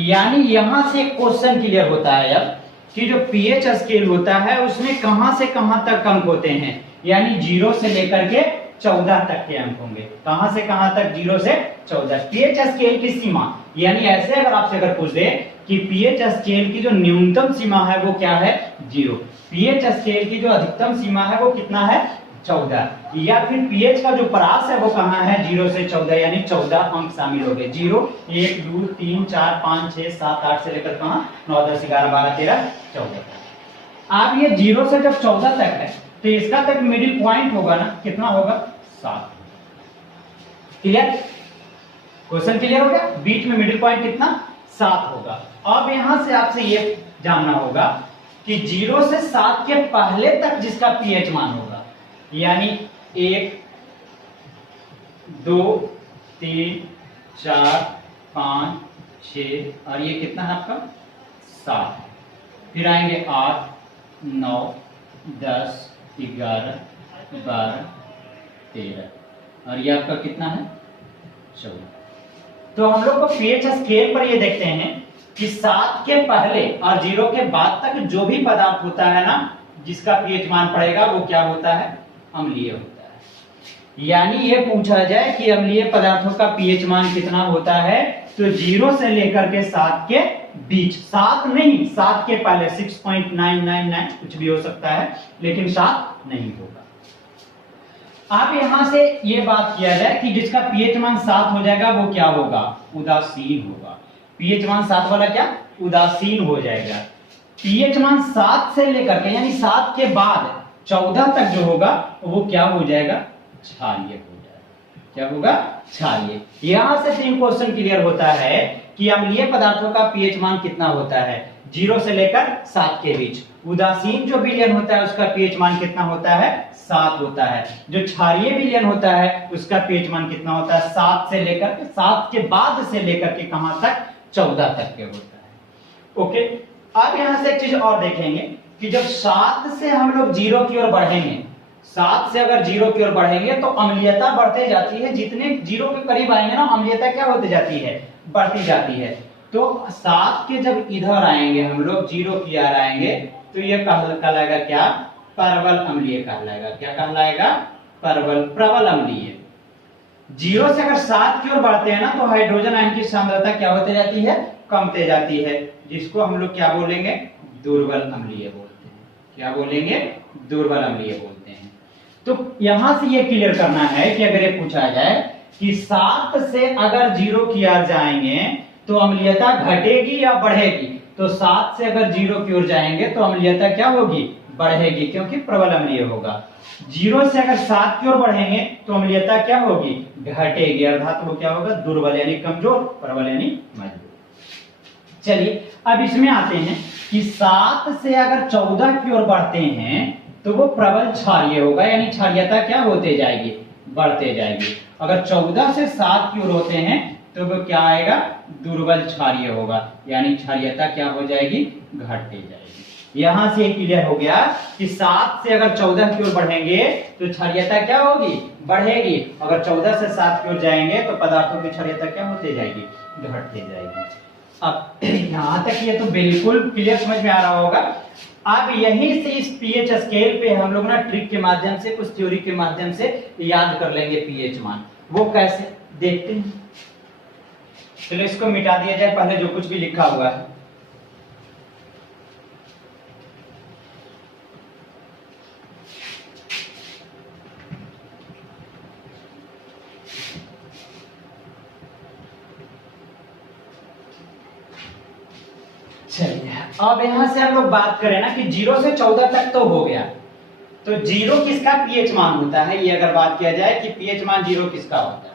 यानी यहां से एक क्वेश्चन क्लियर होता है अब कि जो पीएच स्केल होता है उसमें कहां से कहां तक अंक होते हैं। यानी 0 से लेकर के 14 तक के अंक होंगे। कहां से कहां तक, 0 से 14। पीएच स्केल की सीमा, यानी ऐसे अगर आपसे अगर पूछ दे कि पीएच स्केल की जो न्यूनतम सीमा है वो क्या है, 0। पीएच स्केल की जो अधिकतम सीमा है वो कितना है, 14। या फिर पीएच का जो परास है वो कहां है, 0 से 14, यानी 14 अंक शामिल हो गए। 0 1 2 3 4 5 6 7 8 से लेकर कहां 9 10 11 12 13 14। अब ये 0 से जब 14 तक है तो इसका तक मिडिल पॉइंट होगा ना, कितना होगा, 7। क्लियर, क्वेश्चन क्लियर हो गया। बीच में मिडिल पॉइंट कितना, 7 होगा। अब यहां से आपसे ये जानना होगा कि 0 से 7 के पहले तक जिसका पीएच मान होगा, यानी 1 2 3 4 5 6 और ये कितना है आपका, 7। फिर आएंगे 8 9 10 11 12 13 और ये आपका कितना है, 14। तो हम लोग को पीएच स्केल पर ये देखते हैं कि 7 के पहले और 0 के बाद तक जो भी पदार्थ होता है ना, जिसका पीएच मान पड़ेगा वो क्या होता है, अम्लीय होता है। यानी ये पूछा जाए कि अम्लीय पदार्थों का पीएच मान कितना होता है, तो 0 से लेकर के 7 के बीच, 7 नहीं 7 के पहले 6.999 कुछ भी हो सकता है, लेकिन 7 नहीं होगा। अब यहां से ये बात किया जाए कि जिसका पीएच मान 7 हो जाएगा वो क्या होगा, उदासीन होगा। पीएच मान 7 वाला क्या, उदासीन हो जाएगा। पीएच मान 7 से लेकर के यानी 7 के बाद 14 तक जो होगा वो क्या हो जाएगा, क्षारीय हो जाएगा। क्या होगा, क्षारीय। यहां से 3 क्वेश्चन क्लियर होता है कि अम्लीय पदार्थों का पीएच मान कितना होता है, 0 से लेकर 7 के बीच। उदासीन जो विलयन होता है उसका पीएच मान कितना होता है, 7 होता है। जो क्षारीय विलयन होता है उसका पीएच मान कितना होता है, 7 से लेकर के 7 के बाद से लेकर के कहां तक, 14 तक के होता है। ओके, अब यहां से एक चीज और देखेंगे कि जब 7 से हम लोग 0 की ओर बढ़ेंगे, 7 से अगर 0 की ओर बढ़ेंगे तो अम्लीयता बढ़ते जाती है। जितने 0 के करीब आएंगे ना, अम्लीयता क्या होती जाती है, बढ़ती जाती है। तो 7 के जब इधर आएंगे हम लोग, 0 की ओर आएंगे, तो ये कहलाएगा क्या, प्रबल अम्लीय कहलाएगा। क्या कहलाएगा, प्रबल अम्लीय। 0 से अगर 7 की ओर बढ़ते हैं ना तो हाइड्रोजन आयन की सांद्रता क्या होती जाती है, कमते जाती है, जिसको हम लोग क्या बोलेंगे, दुर्बल अम्लीय बोलते हैं। क्या बोलेंगे, दुर्बल अम्लीय बोलते हैं। तो यहां से ये क्लियर करना है कि अगर ये पूछा जाए कि 7 से अगर 0 की ओर जाएंगे तो अम्लीयता घटेगी या बढ़ेगी, तो 7 से अगर 0 की ओर जाएंगे तो अम्लीयता क्या होगी, बढ़ेगी, क्योंकि प्रबल अम्लीय होगा। 0 से अगर 7 की ओर बढ़ेंगे तो अम्लीयता क्या होगी, घटेगी, अर्थात वो क्या होगा, दुर्बल यानी कमजोर, प्रबल यानी मजबूत। चलिए अब इसमें आते हैं कि 7 से अगर 14 की ओर बढ़ते हैं तो वो प्रबल क्षारीय होगा, यानी क्षारीयता क्या होते जाएगी, बढ़ते जाएगी। अगर 14 से 7 की ओर होते हैं तो वो क्या आएगा, दुर्बल क्षारीय होगा, यानी क्षारीयता क्या हो जाएगी, घटते जाएगी। यहां से क्लियर हो गया कि 7 से अगर 14 की ओर बढ़ेंगे तो क्षारीयता क्या होगी, बढ़ेगी। अगर 14 से 7 की ओर जाएंगे तो पदार्थों की क्षारीयता क्या होती जाएगी, घटती जाएगी। अब यहां तक ये तो बिल्कुल क्लियर समझ में आ रहा होगा। अब यहीं से इस पीएच स्केल पे हम लोग ना ट्रिक के माध्यम से, कुछ थ्योरी के माध्यम से याद कर लेंगे पीएच मान। वो कैसे देखते हैं, चलो इसको मिटा दिया जाए पहले जो कुछ भी लिखा हुआ है। चलिए अब यहां से हम लोग बात करें ना कि 0 से 14 तक तो हो गया, तो 0 किसका पीएच मान होता है, ये अगर बात किया जाए कि पीएच मान 0 किसका होता है,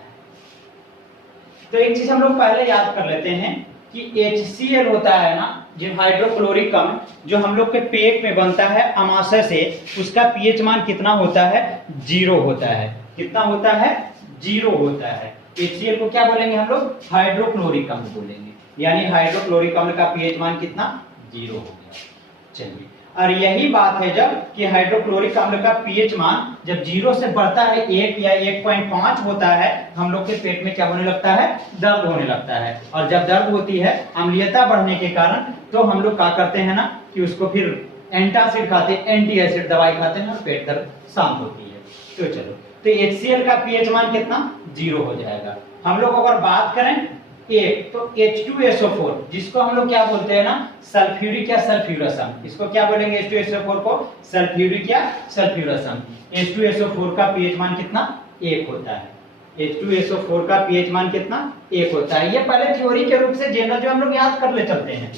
तो एक चीज हम लोग पहले याद कर लेते हैं कि HCl होता है ना, जो हाइड्रोक्लोरिक अम्ल, जो हम लोग के पेट में बनता है अमाशय से, उसका पीएच मान कितना होता है, 0 होता है। कितना होता है, 0 होता है। HCl को क्या बोलेंगे हम लोग, हाइड्रोक्लोरिक अम्ल बोलेंगे, यानी हाइड्रोक्लोरिक अम्ल का पीएच मान कितना, 0 हो गया। चलिए, और यही बात है जब कि हाइड्रोक्लोरिक अम्ल का पीएच मान जब 0 से बढ़ता है 1 या 1.5 होता है, हम लोग के पेट में क्या होने लगता है, दर्द होने लगता है। और जब दर्द होती है अम्लीयता बढ़ने के कारण, तो हम लोग क्या करते हैं ना कि उसको फिर एंटासिड खाते, एंटी एसिड दवाई खाते हैं और पेट दर्द शांत होती है। तो चलो, तो HCl का पीएच मान कितना, 0 हो जाएगा। हम लोग अगर बात करें एक, तो H2SO4 जिसको हम लोग क्या बोलते हैं ना, सल्फ्यूरिक या सल्फ्यूरस अम्ल, इसको क्या बोलेंगे, H2SO4 को सल्फ्यूरिक या सल्फ्यूरस अम्ल। H2SO4 का पीएच मान कितना, 1 होता है। H2SO4 का पीएच मान कितना, 1 होता है। ये पहले थ्योरी के रूप से जनरल जो हम लोग याद कर ले चलते हैं।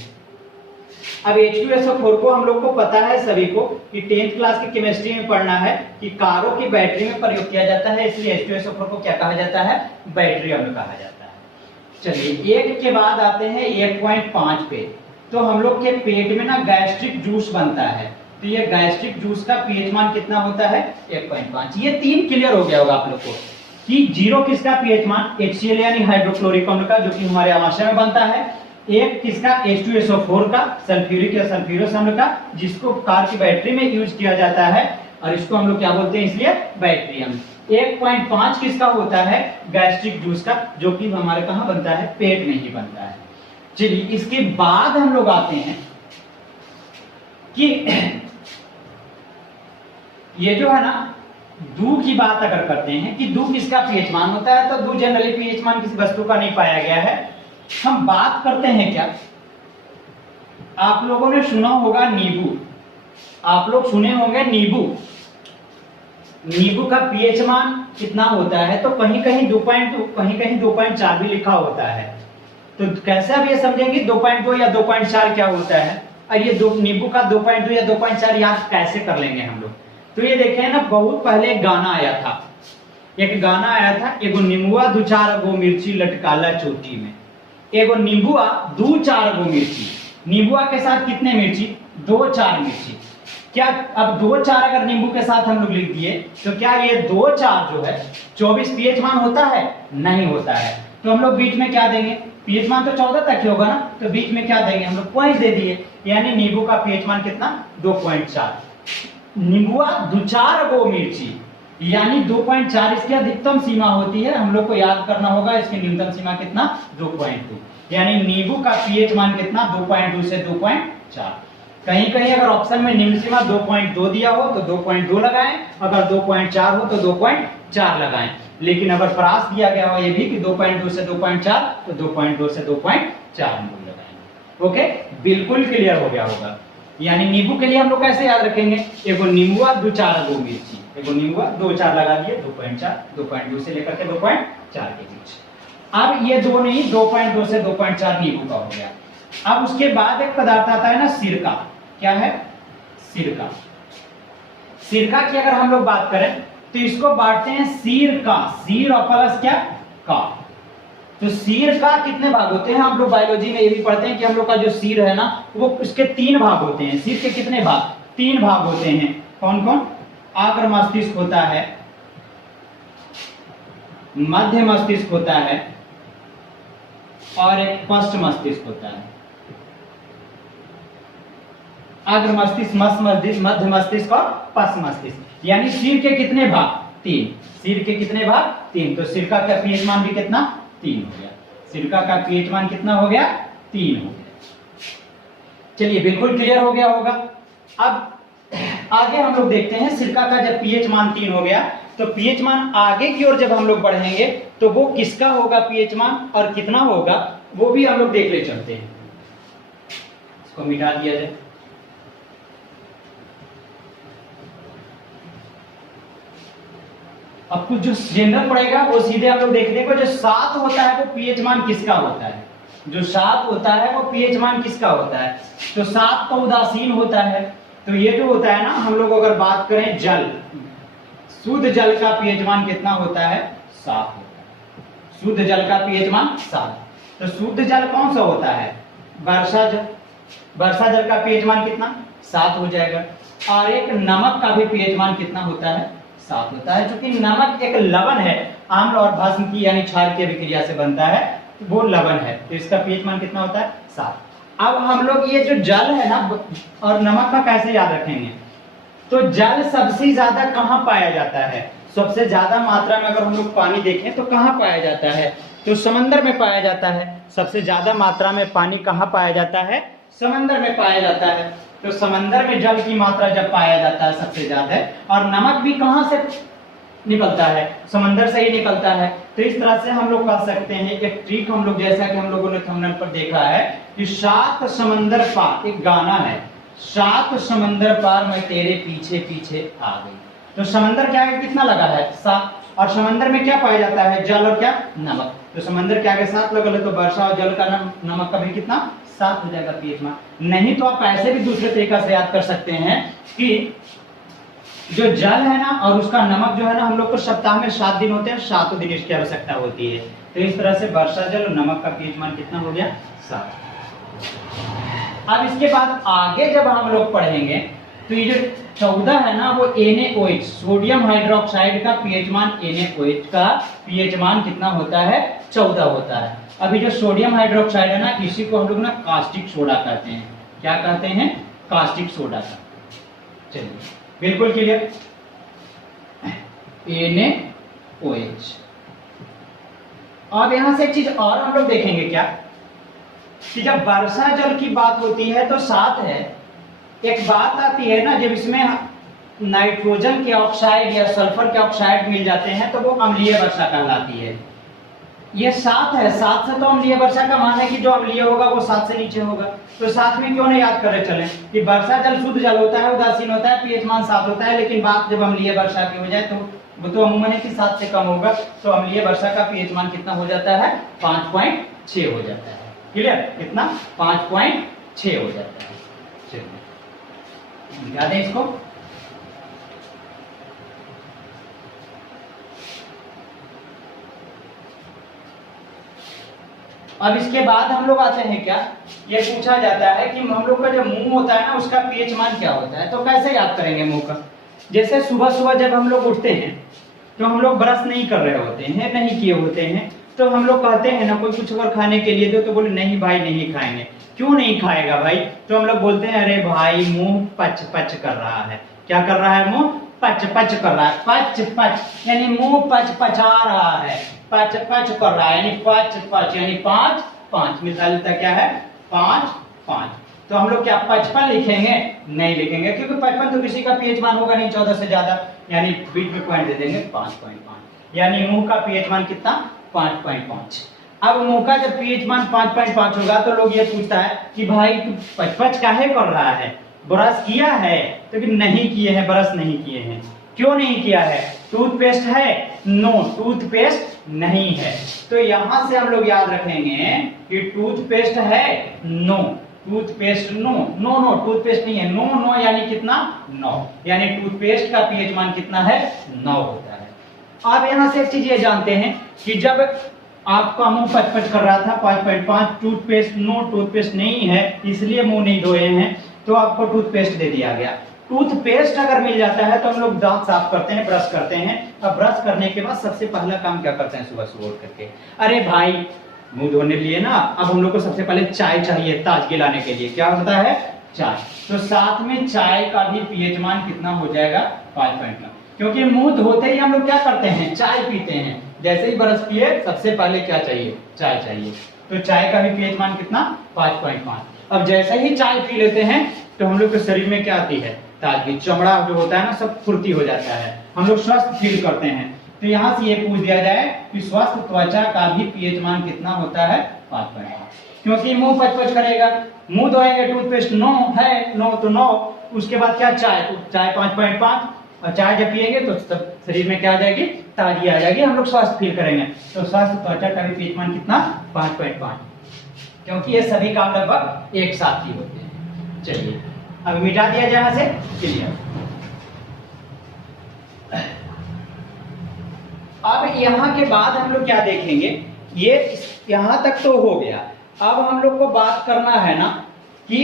अब H2SO4 को हम लोग को पता है सभी को कि 10th क्लास की केमिस्ट्री में पढ़ना है कि कारों की बैटरी में प्रयोग किया जाता है, इसलिए H2SO4 को क्या कहा जाता है, बैटरी अम्ल कहा जाता है। चलिए, 1 के बाद आते हैं 1.5 पे, तो हम लोग के पेट में ना गैस्ट्रिक जूस बनता है, तो ये गैस्ट्रिक जूस का पीएच मान कितना होता है, 1.5। ये 3 क्लियर हो गया होगा आप लोग को कि 0 किसका पीएच मान, HCl यानी हाइड्रोक्लोरिक अम्ल का, जो कि हमारे अमाशय में बनता है। 1 किसका, H2SO4 का, सल्फ्यूरिक या सल्फ्यूरस अम्ल का, जिसको कार की बैटरी में यूज किया जाता है, और इसको हम लोग क्या बोलते हैं, इसलिए बैटरी अम्ल। 1.5 किसका होता है, गैस्ट्रिक जूस का, जो कि हमारे कहां बनता है, पेट में ही बनता है। चलिए, इसके बाद हम लोग आते हैं कि ये जो है ना, दूध की बात अगर करते हैं कि दूध किसका पीएच मान होता है, तो दूध जनरली पीएच मान किसी वस्तु का नहीं पाया गया है। हम बात करते हैं क्या, आप लोगों ने सुना होगा नींबू, आप लोग सुने होंगे नींबू, नींबू का पीएच मान कितना होता है, तो कहीं कहीं 2.2, कहीं कहीं 2.4 भी लिखा होता है। तो कैसे आप ये समझेंगे 2.2 या 2.4 क्या होता है, और ये नींबू का 2.2 या 2.4 याद कैसे कर लेंगे हम लोग। तो ये देखें ना, बहुत पहले एक गाना आया था, एक गाना आया था, एगो नींबुआ 2-4 गो मिर्ची लटकाला चोटी में। एगो नींबुआ 2-4 गो मिर्ची, नींबुआ के साथ कितने मिर्ची, 2-4 मिर्ची। क्या अब 2-4 अगर नींबू के साथ हम लोग लिख दिए, तो क्या ये 2-4 जो है 24 पीएच मान होता है, नहीं होता है। तो हम लोग बीच में क्या देंगे, पीएच मान तो 14 तक ही होगा ना, तो बीच में क्या देंगे हम लोग, पॉइंट दे दिए, यानी नींबू का पीएच मान कितना, 2.4। नींबुआ 2-4 गो मिर्ची, यानी 2.4 इसकी अधिकतम सीमा होती है, हम लोग को याद करना होगा इसकी न्यूनतम सीमा कितना, 2.2, यानी नींबू का पीएच मान कितना, 2.2 से 2.4। कहीं कहीं अगर ऑप्शन में निम्न सीमा 2.2 दिया हो तो 2.2 लगाएं, अगर 2.4 हो तो 2.4 लगाएं, लेकिन अगर प्रास दिया गया हो ये भी कि 2.2 से 2.4, तो 2.2 से 2.4 हम लोग लगाएंगे। ओके, बिल्कुल क्लियर हो गया होगा। यानी नींबू के लिए हम लोग कैसे याद रखेंगे, एगो नींबुआ 2-4 गो मिर्ची, एगो नींबुआ 2-4 लगा दिए, 2.4, 2.2 से लेकर के 2.4 के बीच। अब ये दो नहीं, 2.2 से 2.4 नींबू का हो गया। अब उसके बाद एक पदार्थ आता है ना, सिरका। क्या है, सिरका। सिरका की अगर हम लोग बात करें तो इसको बांटते हैं सीर का, सीर और प्लस क्या, का। तो सीर का कितने भाग होते हैं, हम लोग बायोलॉजी में ये भी पढ़ते हैं कि हम लोग का जो सिर है ना, वो उसके 3 भाग होते हैं। सिर के कितने भाग, 3 भाग होते हैं। कौन कौन, अग्र मस्तिष्क होता है, मध्य मस्तिष्क होता है, और एक पश्च मस्तिष्क होता है। अग्र मस्तिष्क, मध्य मस्तिष्क और पश्च मस्तिष्क। यानी सिर के कितने भाग? 3। सिर के कितने भाग? 3। तो सिर का क्या पीएच मान भी कितना? 3 हो गया। सिर का पीएच मान कितना हो गया? 3 हो गया। चलिए बिल्कुल क्लियर हो गया होगा। अब आगे हम लोग देखते हैं सिरका का जब पीएच मान 3 हो गया तो पीएच मान आगे की ओर जब हम लोग बढ़ेंगे तो वो किसका होगा पीएच मान और कितना होगा वो भी हम लोग देख ले चलते हैं। इसको मिटा दिया जाए। अब कुछ जो जनरल पड़ेगा वो सीधे हम लोग देखते हैं जो 7 होता है वो पीएच मान किसका होता है? जो 7 होता है वो पीएच मान किसका होता है? तो 7 तो उदासीन होता है। तो ये जो होता है ना, हम लोग अगर बात करें जल, शुद्ध जल का पीएच मान कितना होता है? 7 होता है। शुद्ध जल का पीएच मान 7। तो शुद्ध जल कौन सा होता है? वर्षा जल। वर्षा जल का पीएच मान कितना? 7 हो जाएगा। और एक नमक का भी पीएच मान कितना होता है? 7 होता है। क्योंकि नमक एक लवण है, आम्ल और भस्म की यानी क्षार की अभिक्रिया से बनता है, वो लवण है। तो इसका पीएच मान कितना होता है? 7। अब हम लोग ये जो जल है ना और नमक का कैसे याद रखेंगे? तो जल सबसे ज्यादा कहाँ पाया जाता है? सबसे ज्यादा मात्रा में अगर हम लोग पानी देखें तो कहाँ पाया जाता है? तो समंदर में पाया जाता है। सबसे ज्यादा मात्रा में पानी कहाँ पाया जाता है? समंदर में पाया जाता है। तो समंदर में जल की मात्रा जब पाया जाता है सबसे ज्यादा, और नमक भी कहाँ से निकलता है? समंदर से ही निकलता है। तो इस तरह से हम लोग कह सकते हैं एक ट्रिक हम लोग, जैसा कि हम लोगों ने थंबनेल पर देखा है कि 7 समंदर पार, एक गाना है, 7 समंदर पार मैं तेरे पीछे पीछे आ गई। तो समंदर क्या है? कितना लगा है? 7। और समंदर में क्या पाया जाता है? जल और क्या? नमक। तो समंदर के आगे 7 लगल है तो वर्षा और जल का नमक का भी कितना? 7 हो जाएगा पीएच मान। नहीं तो आप ऐसे भी दूसरे तरीका से याद कर सकते हैं कि जो जल है ना और उसका नमक जो है ना, हम लोग को सप्ताह में 7 दिन होते हैं, 7 दिन इसकी आवश्यकता होती है। तो इस तरह से वर्षा जल और नमक का पीएच मान कितना हो गया? 7। अब इसके बाद आगे जब हम लोग पढ़ेंगे तो ये जो 14 है ना वो NaOH, सोडियम हाइड्रोक्साइड का पीएच मान, NaOH का पीएच मान कितना होता है? 14 होता है। अभी जो सोडियम हाइड्रोक्साइड है ना, इसी को हम लोग ना कास्टिक सोडा कहते हैं। क्या कहते हैं? कास्टिक सोडा का। चलिए बिल्कुल क्लियर। NaOH। अब यहां से एक चीज और हम लोग देखेंगे क्या कि जब वर्षा जल की बात होती है तो 7 है। एक बात आती है ना, जब इसमें नाइट्रोजन के ऑक्साइड या सल्फर के ऑक्साइड मिल जाते हैं तो वो अम्लीय वर्षा कहलाती है। ये 7 है, 7 से तो अम्लीय वर्षा का मान है कि जो अम्लीय होगा वो 7 से नीचे होगा। तो 7 में क्यों नहीं याद कर रहे चले कि वर्षा जल शुद्ध जल होता है, उदासीन होता है, पीएच मान 7 होता है। लेकिन बात जब अम्लीय वर्षा की हो जाए तो वो तो अमूमन है कि 7 से कम होगा। तो अम्लीय वर्षा का पीएच मान कितना हो जाता है? 5.6 हो जाता है। क्लियर? कितना? 5.6 हो जाता है। चलिए याद है इसको। अब इसके बाद हम लोग आते हैं क्या, ये पूछा जाता है कि हम लोग का जो मुंह होता है ना उसका पीएच मान क्या होता है। तो कैसे याद करेंगे मुंह का? जैसे सुबह सुबह जब हम लोग उठते हैं तो हम लोग ब्रश नहीं कर रहे होते हैं, नहीं किए होते हैं, तो हम लोग कहते हैं ना कोई कुछ अगर खाने के लिए दो तो बोले नहीं भाई नहीं खाएंगे। क्यों नहीं खाएगा भाई? तो हम लोग बोलते हैं अरे भाई मुंह पच पच कर रहा है। क्या कर रहा है? मुंह पच पच कर रहा है। पच पच यानी मुंह पच पचा रहा है, पच पच कर रहा है, यानी पच पच यानी 5 5। मिसाल क्या है? 5 5। तो हम लोग क्या 55 लिखेंगे? नहीं लिखेंगे, क्योंकि 55 तो किसी का पीएच मान होगा नहीं 14 से ज्यादा, यानी बीच में पॉइंट दे देंगे 5.5। यानी मुंह का पीएच मान कितना? 5.5। अब मुंह का जब पीएच मान 5.5 होगा तो लोग ये पूछता है कि भाई तू 55 काहे कर रहा है? ब्रश किया है? तो कि नहीं किए हैं, ब्रश नहीं किए हैं। क्यों नहीं किया है? टूथपेस्ट है? नो, टूथपेस्ट नहीं है। तो यहां से हम लोग याद रखेंगे कि टूथपेस्ट है? No, toothpaste no, no no toothpaste नहीं है। नो नो यानी कितना? 9। यानी टूथपेस्ट का पीएच मान कितना है? 9 होता है। आप यहां से एक चीज ये जानते हैं कि जब आपका मुंह पचपच कर रहा था 5.5, टूथपेस्ट नो, टूथपेस्ट नहीं है इसलिए मुंह नहीं धोए हैं, तो आपको टूथपेस्ट दे दिया गया। टूथपेस्ट अगर मिल जाता है तो हम लोग दांत साफ करते हैं, ब्रश करते हैं। अब ब्रश करने के बाद सबसे पहला काम क्या करते हैं? सुबह सुबह उठ करके अरे भाई मुंह धोने के लिए ना अब हम लोग को सबसे पहले चाय चाहिए ताजगी लाने के लिए। क्या होता है? चाय। तो साथ में चाय का भी पीएच मान कितना हो जाएगा 5.9, क्योंकि मुंह धोते ही हम लोग क्या करते हैं, चाय पीते हैं। जैसे ही ब्रश किए सबसे पहले क्या चाहिए, चाय चाहिए। तो चाय का भी पीएच मान कितना 5.5। अब जैसे ही चाय पी लेते हैं तो हम लोग के शरीर में क्या आती है, ताजगी, चमड़ा जो होता है ना सब फुर्ती हो जाता है, हम लोग स्वस्थ फील करते हैं। तो यहाँ से ये पूछ दिया जाए कि स्वस्थ त्वचा का भी पीएच मान कितना होता है 5.5, क्योंकि मुंह पच करेगा, मुंह धोएंगे टूथपेस्ट नो है, नो तो नो, उसके बाद क्या चाय, तो चाय 5.5, और चाय जब पिएंगे तो सब शरीर में क्या आ जाएगी, ताजगी आ जाएगी, हम लोग स्वस्थ फील करेंगे। तो स्वस्थ त्वचा का भी पीएच मान कितना 5.5, क्योंकि ये सभी काम लगभग एक साथ ही होते हैं। चलिए अब मिटा दिया जाए यहाँ से, क्लियर। अब यहाँ के बाद हम लोग क्या देखेंगे, ये यहाँ तक तो हो गया। अब हम लोग को बात करना है ना कि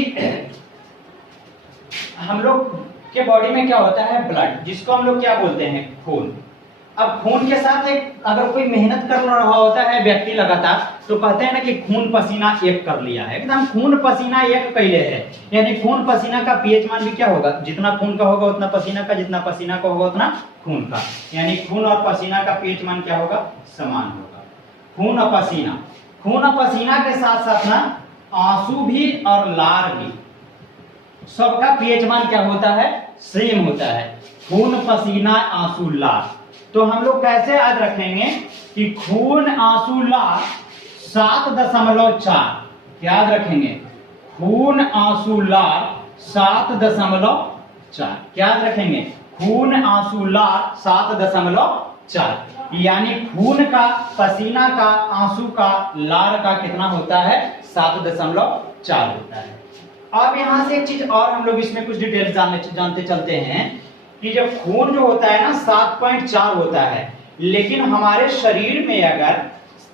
हम लोग के बॉडी में क्या होता है, ब्लड, जिसको हम लोग क्या बोलते हैं, खून। अब खून के साथ एक अगर कोई मेहनत कर रहा होता है व्यक्ति लगातार, तो कहते हैं ना कि खून पसीना एक कर लिया है, एकदम खून पसीना एक कैले है। यानी खून पसीना का पीएच मान भी क्या होगा, जितना खून का होगा उतना पसीना का, जितना पसीना का होगा उतना खून का। यानी खून और पसीना का पीएच मान क्या होगा, समान होगा। खून और पसीना, खून और पसीना के साथ साथ ना आंसू भी और लार भी, सबका पीएच मान क्या होता है, सेम होता है। खून पसीना आंसू लार। तो हम लोग कैसे याद रखेंगे कि खून आंसू लार 7.4 याद रखेंगे, खून आंसू लार 7.4 याद रखेंगे, खून आंसू लार 7.4, यानी खून का, पसीना का, आंसू का, लार का कितना होता है 7.4 होता है। अब यहां से एक चीज और हम लोग इसमें कुछ डिटेल्स जानते चलते हैं कि जब खून जो होता है ना 7.4 होता है, लेकिन हमारे शरीर में अगर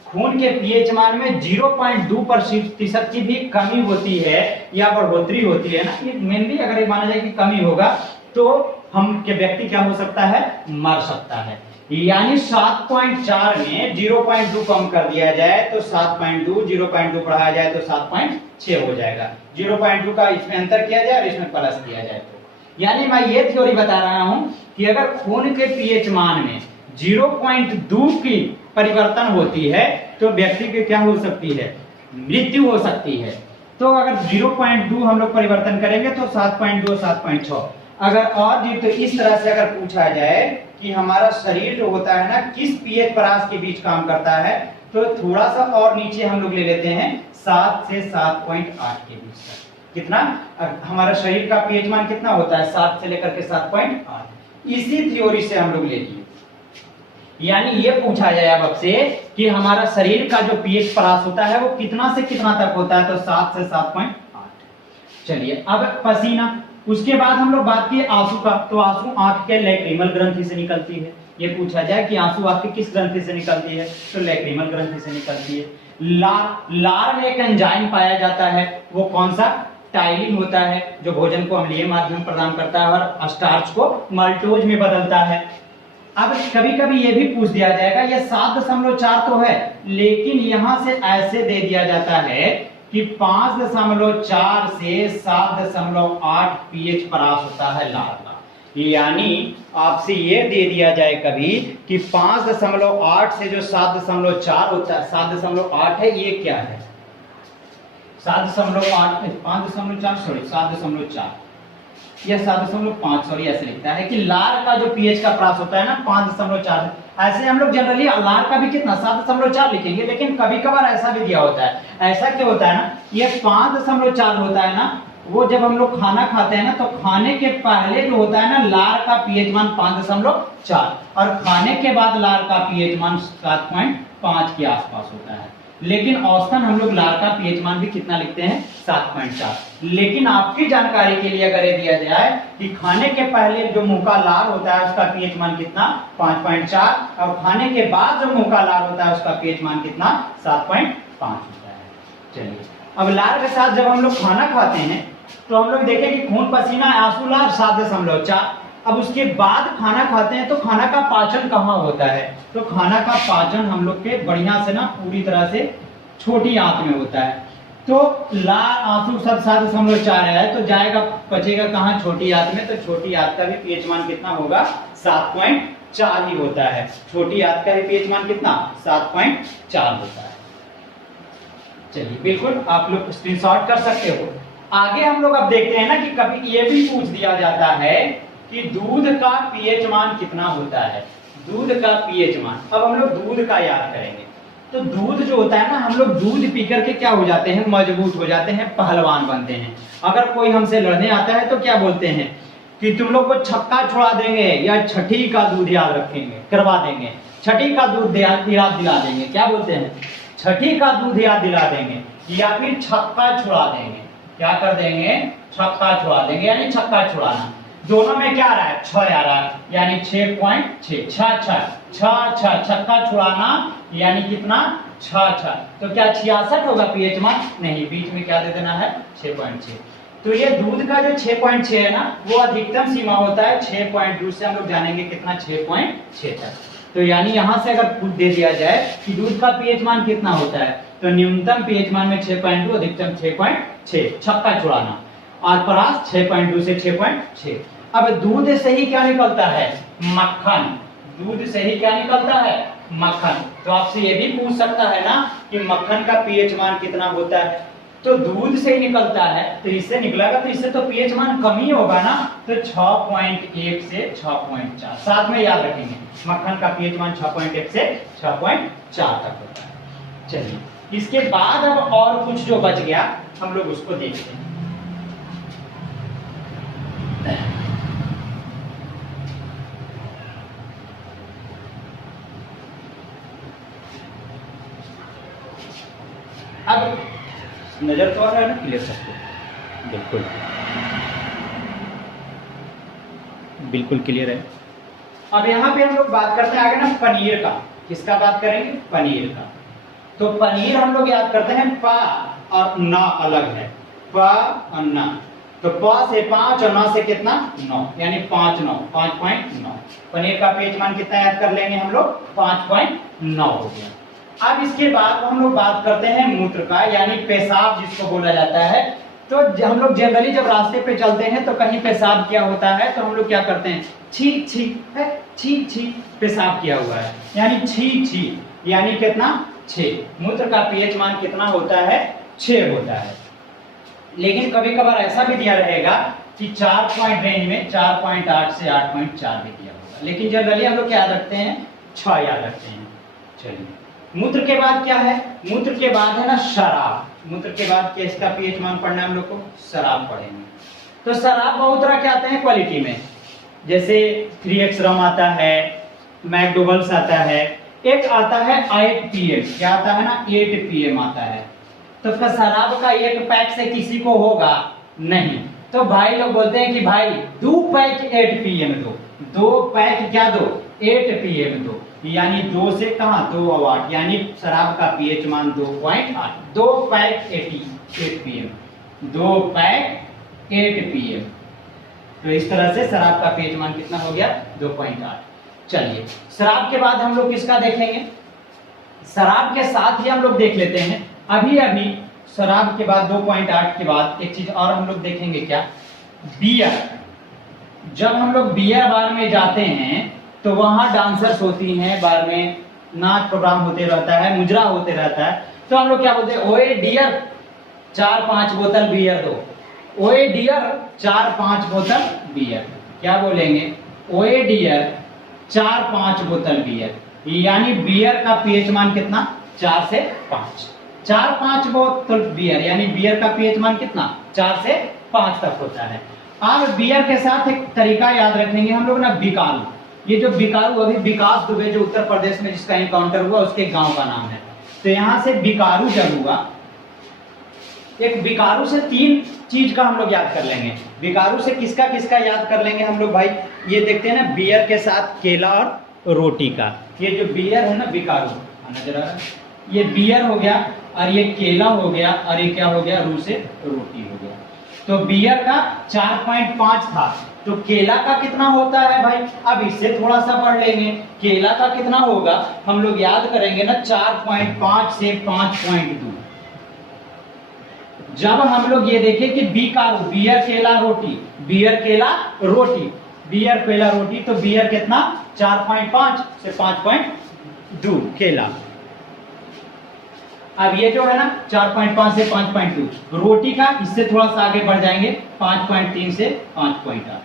खून के पीएच मान में 0.2% की भी कमी होती है या बढ़ोतरी होती है ना, ये मेनली अगर ये माना जाए कि कमी होगा तो हम के व्यक्ति क्या हो सकता है, मर सकता है। यानी 7.4 में 0.2 कम कर दिया जाए तो 7.2, 0.2 बढ़ाया जाए तो 7.6 हो जाएगा। 0.2 का इसमें अंतर किया जाए और इसमें प्लस किया जाए तो, यानी मैं ये थ्योरी बता रहा हूं कि अगर खून के पीएच मान में 0.2 की परिवर्तन होती है तो व्यक्ति की क्या हो सकती है, मृत्यु हो सकती है। तो अगर 0.2 हम लोग परिवर्तन करेंगे तो 7.2, 7.6। अगर और जी तो इस तरह से अगर पूछा जाए कि हमारा शरीर जो होता है ना किस पीएच परास के बीच काम करता है, तो थोड़ा सा और नीचे हम लोग ले लेते हैं 7 से 7.8 के बीच तक। कितना हमारा शरीर का पीएच मान कितना होता है, 7 से लेकर के 7.8। इसी थ्योरी से हम लोग ले लिए, यानी ये पूछा जाए अब आपसे कि हमारा शरीर का जो पीएच परास होता है वो कितना से कितना तक होता है, तो 7 से 7.8। चलिए अब पसीना, उसके बाद हम लोग बात किए आंसू का, तो आंसू आंख के लैक्रिमल ग्रंथि से निकलती है। ये पूछा जाए कि आंसू आंख के किस ग्रंथि से निकलती है, तो लैक्रिमल ग्रंथि से निकलती है। लार में एक एंजाइम पाया जाता है, वो कौन सा, टाइलिन होता है, जो भोजन को अम्लीय माध्यम प्रदान करता है और स्टार्च को माल्टोज में बदलता है। अब कभी कभी ये भी पूछ दिया जाएगा, ये 7.4 तो है, लेकिन यहां से ऐसे दे दिया जाता है कि 5.4 से 7.8 पीएच परास होता है लार का। यानी आपसे ये दे दिया जाए कभी कि 5.8 से जो 7.4 होता है, 7.8 है, ये क्या है 7.8, 5.4 सॉरी 7.4 या 7.5 सॉरी ऐसे लिखता है कि लार का जो पीएच का परास होता है ना 5.4। ऐसे हम लोग जनरली लार का भी कितना 7.4 लिखेंगे, लेकिन कभी कभार ऐसा भी दिया होता है। ऐसा क्या होता है ना, ये 5.4 होता है ना, वो जब हम लोग खाना खाते हैं ना तो खाने के पहले जो होता है ना लार का पीएच मान 5.4 और खाने के बाद लार का पीएच मान 7.5 के आसपास होता है। लेकिन औसतन हम लोग लार का पीएच मान भी कितना लिखते हैं 7.4। लेकिन आपकी जानकारी के लिए अगर ये दिया जाए कि खाने के पहले जो मुंह का लार होता है उसका पीएच मान कितना 5.4 और खाने के बाद जो मुंह का लार होता है उसका पीएच मान कितना 7.5 होता है। चलिए अब लार के साथ जब हम लोग खाना खाते हैं तो हम लोग देखें कि खून पसीना आंसू लार 7.4। अब उसके बाद खाना खाते हैं तो खाना का पाचन कहाँ होता है, तो खाना का पाचन हम लोग के बढ़िया से ना पूरी तरह से छोटी आंत में होता है। तो लाल आंसू सब 7.4 है, तो जाएगा बचेगा कहाँ, छोटी आंत में। तो छोटी आंत का भी पीएच मान कितना होगा, 7.4 ही होता है। छोटी आंत का भी पीएच मान कितना, 7.4 होता है। चलिए बिल्कुल आप लोग स्क्रीनशॉट कर सकते हो। आगे हम लोग अब देखते हैं ना कि कभी ये भी पूछ दिया जाता है कि दूध का पीएच मान कितना होता है। दूध का पीएच मान, अब हम लोग दूध का याद करेंगे। तो दूध जो होता है ना, हम लोग दूध पी करके क्या हो जाते हैं, मजबूत हो जाते हैं, पहलवान बनते हैं। अगर कोई हमसे लड़ने आता है तो क्या बोलते हैं कि तुम लोग को छक्का छुड़ा देंगे या छठी का दूध याद रखेंगे, करवा देंगे, छठी का दूध याद दिला देंगे। क्या बोलते हैं, छठी का दूध याद दिला देंगे, या फिर छक्का छुड़ा देंगे। क्या कर देंगे, छक्का छुड़ा देंगे, यानी छक्का छुड़ाना। दोनों में क्या आ रहा है, 6 आ रहा है, यानी 6.6 छक्का छुड़ाना, यानी कितना, 6 तो क्या 66 होगा पीएच मान, नहीं, बीच में क्या दे देना है, 6.6। तो ये दूध का जो 6.6 है ना, वो अधिकतम सीमा होता है 6.2 से हम लोग जानेंगे कितना, 6.6 तक। तो यानी यहां से अगर खुद दे दिया जाए कि दूध का पीएच मान कितना होता है, तो न्यूनतम पीएच मान में 6.2, अधिकतम 6.6, छक्का छुड़ाना, और परास 6.2 से 6.6। अब दूध से ही क्या निकलता है, मक्खन। दूध से ही क्या निकलता है, मक्खन। तो आपसे ये भी पूछ सकता है ना कि मक्खन का पीएच मान कितना होता है। तो दूध से ही निकलता है, तो इससे निकलेगा, तो इससे तो पीएच मान कम ही होगा ना। तो 6.1 से 6.4 साथ में याद रखेंगे, मक्खन का पीएच मान 6.1 से 6.4 तक होता है। चलिए इसके बाद अब और कुछ जो बच गया हम लोग उसको देखते हैं। अब नजर तो आ रहा है ना क्लियर सबको, बिल्कुल बिल्कुल क्लियर है। अब यहाँ पे हम लोग बात करते हैं आगे ना पनीर का। किसका बात करेंगे, पनीर का। तो पनीर हम लोग याद करते हैं, पा और ना अलग है, पा और ना। तो प से 5 और न से कितना, 9, यानी 5.9 पनीर का पीएच मान कितना याद कर लेंगे हम लोग, 5.9 हो गया। अब इसके बाद हम लोग बात करते हैं मूत्र का, यानी पेशाब जिसको बोला जाता है। तो हम लोग जनरली जब रास्ते पे चलते हैं तो कहीं पेशाब किया होता है, तो हम लोग क्या करते हैं, छी छी है, छी छी पेशाब किया हुआ है, यानी छी छी, यानी कितना, 6। मूत्र का पीएच मान कितना होता है, 6 होता है। लेकिन कभी कभार ऐसा भी दिया रहेगा कि 4 पॉइंट रेंज में 4.8 से 8.4 भी दिया होगा, लेकिन जनरली हम लोग क्या याद रखते हैं, 6 याद रखते हैं। चलिए मूत्र के बाद क्या है, मूत्र के बाद है ना शराब। मूत्र के बाद किसका पीएच मान पढ़ना है हम लोग को, शराब पढ़ेंगे। तो शराब बहुत तरह के आते हैं क्वालिटी में, जैसे 3x रम आता है, मैकडोवेल्स आता है, एक आता है 8 PM। क्या आता है ना, 8 PM आता है। तो शराब का एक पैक से किसी को होगा नहीं, तो भाई लोग बोलते हैं कि भाई 2 पैक 8 PM दो, 2 पैक क्या दो, 8 PM दो, यानी 2 से कहां, 2 और 8, यानी शराब का पीएच मान 2.8, 2 पैक 8 PM, 2 पैक 8 PM। तो इस तरह से शराब का पीएच मान कितना हो गया, 2.8। चलिए शराब के बाद हम लोग किसका देखेंगे, शराब के साथ ही हम लोग देख लेते हैं अभी अभी शराब के बाद 2.8 के बाद एक चीज और हम लोग देखेंगे, क्या, बियर। जब हम लोग बियर बार में जाते हैं तो वहां डांसर्स होती हैं, बार में नाच प्रोग्राम होते रहता है, मुजरा होते रहता है, तो हम लोग क्या बोलते हैं, ओए डियर 4-5 बोतल बियर दो, ओए डियर 4-5 बोतल बियर। क्या बोलेंगे, ओए डियर 4-5 बोतल बियर, यानी बियर का पीएच मान कितना, 4 से 5, 4-5 बोतल बियर, यानी बियर का पीएच मान कितना, 4 से 5 तक होता है। अब बियर के साथ एक तरीका याद रखेंगे हम लोग ना, बिकारू। ये जो बिकारू, अभी विकास दुबे जो उत्तर प्रदेश में जिसका एनकाउंटर हुआ उसके गांव का नाम है। तो यहाँ से बिकारू जब हुआ, एक बिकारू से 3 चीज का हम लोग याद कर लेंगे। बिकारू से किसका किसका याद कर लेंगे हम लोग भाई, ये देखते हैं ना, बियर के साथ केला और रोटी का। ये जो बियर है ना, बिकारू नजर आ रहा है, ये बियर हो गया, और ये केला हो गया, और ये क्या हो गया, रू से रोटी हो गया। तो बियर का 4.5 था, तो केला का कितना होता है भाई, अब इससे थोड़ा सा पढ़ लेंगे, केला का कितना होगा हम लोग याद करेंगे ना, 4.5 से 5.2, जब हम लोग ये देखें कि बी का बियर केला रोटी, बियर केला रोटी, बियर केला रोटी, तो बियर कितना 4.5 से 5.2 केला। अब ये जो है ना 4.5 से 5.2, रोटी का इससे थोड़ा सा आगे बढ़ जाएंगे 5.3 से 5.8।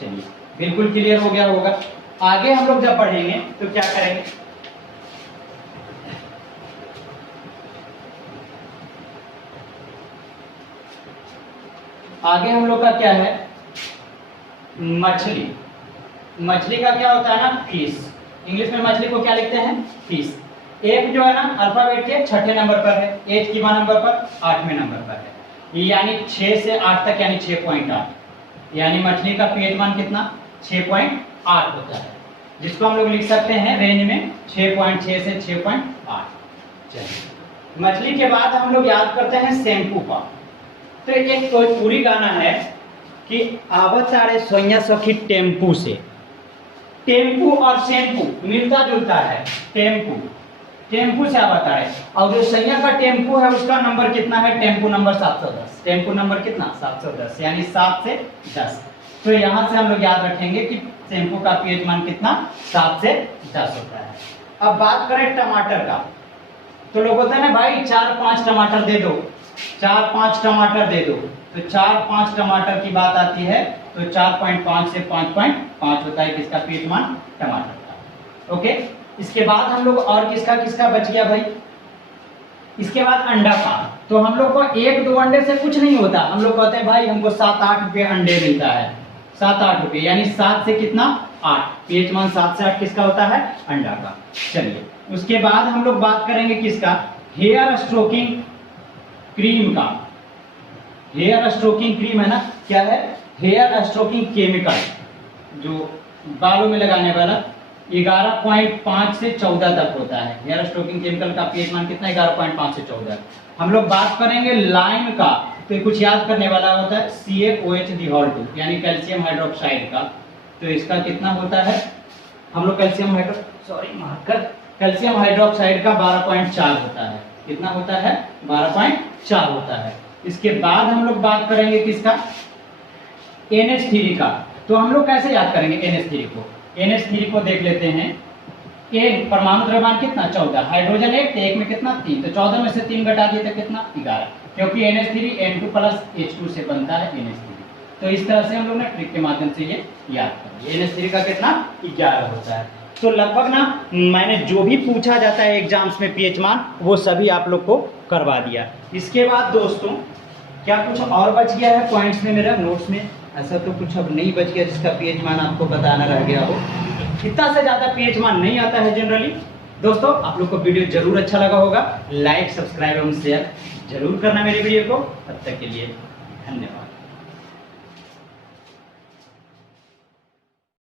चलिए बिल्कुल क्लियर हो गया होगा। आगे हम लोग जब बढ़ेंगे तो क्या करेंगे, आगे हम लोग का क्या है, मछली। मछली का क्या होता है ना, फिश। इंग्लिश में मछली को क्या लिखते हैं, फिश। एक जो है ना अल्फाबेट के 6ठे नंबर पर है, एच कितना नंबर पर, 8वें नंबर पर है, यानी 6 से 8 तक, यानी 6.8, यानी मछली का पीएच मान कितना 6.8 होता है, जिसको हम लोग लिख सकते हैं रेंज में 6.6 से 6.8। चलिए मछली के बाद हम लोग याद करते हैं शैम्पू का। तो एक कोई पूरी गाना है कि आवत सारे सोया सखी टेम्पू से। टेम्पू और शैम्पू मिलता जुलता है, टेम्पू, टेम्पू से आवत है। और जो सैया का टेम्पू है उसका नंबर कितना है, टेम्पू नंबर 710। टेम्पू नंबर कितना 710, यानी 7 से 10। तो यहां से हम लोग याद रखेंगे कि शैम्पू का पीएच मान कितना 7 से 10 होता है। अब बात करें टमाटर का, तो लोग होता है ना भाई 4-5 टमाटर दे दो, 4-5 टमाटर दे दो, तो 4-5 टमाटर की बात आती है तो 4.5 से 5.5 होता है किसका पीएच मान, टमाटर का। ओके, इसके बाद हम लोग और किसका किसका बच गया भाई, इसके बाद अंडा का। तो हम लोग को 1-2 अंडे से कुछ नहीं होता, हम लोग कहते हैं भाई हमको 7-8 रुपये अंडे मिलता है, 7-8 रुपये, यानी 7 से कितना 8, पीएच मान 7 से 8 किसका होता है, अंडा का। चलिए उसके बाद हम लोग बात करेंगे किसका, हेयर स्ट्रोकिंग क्रीम का। हेयर स्ट्रोकिंग क्रीम है ना, क्या है, हेयर स्ट्रोकिंग केमिकल, जो बालों में लगाने वाला, 11.5 से 14 तक होता है। हेयर स्ट्रोकिंग केमिकल का पीएच मान कितना 11.5 से 14। हम लोग बात करेंगे लाइम का, तो कुछ याद करने वाला होता है CaOH, यानी कैल्शियम हाइड्रोक्साइड का। तो इसका कितना होता है, हम लोग कैल्शियम हाइड्रोक्साइड का 12.4 होता है। कितना होता है, 12.4 होता है। इसके बाद हम लोग बात करेंगे किसका, NH3 का। तो हम लोग कैसे याद करेंगे NH3 को, NH3 को देख लेते हैं। एक परमाणु द्रव्यमान कितना 14, हाइड्रोजन 1, तो 1 में कितना 3, तो 14 में से 3 घटा दिए तो कितना 11, क्योंकि NH3 N2 प्लस H2 से बनता है NH3। तो इस तरह से हम लोग ने ट्रिक के माध्यम से ये याद करेंगे। NH3 का कितना 11 होता है। तो लगभग ना मैंने जो भी पूछा जाता है एग्जाम्स में पीएच मान, वो सभी आप लोग को करवा दिया। इसके बाद दोस्तों क्या कुछ और बच गया है पॉइंट्स में, मेरा नोट्स में ऐसा तो कुछ अब नहीं बच गया जिसका पीएच मान आपको बताना रह गया हो। इतना से ज़्यादा पीएच मान नहीं आता है जनरली। दोस्तों आप लोग को वीडियो जरूर अच्छा लगा होगा, लाइक सब्सक्राइब एवं शेयर जरूर करना मेरे वीडियो को। तब तक के लिए धन्यवाद।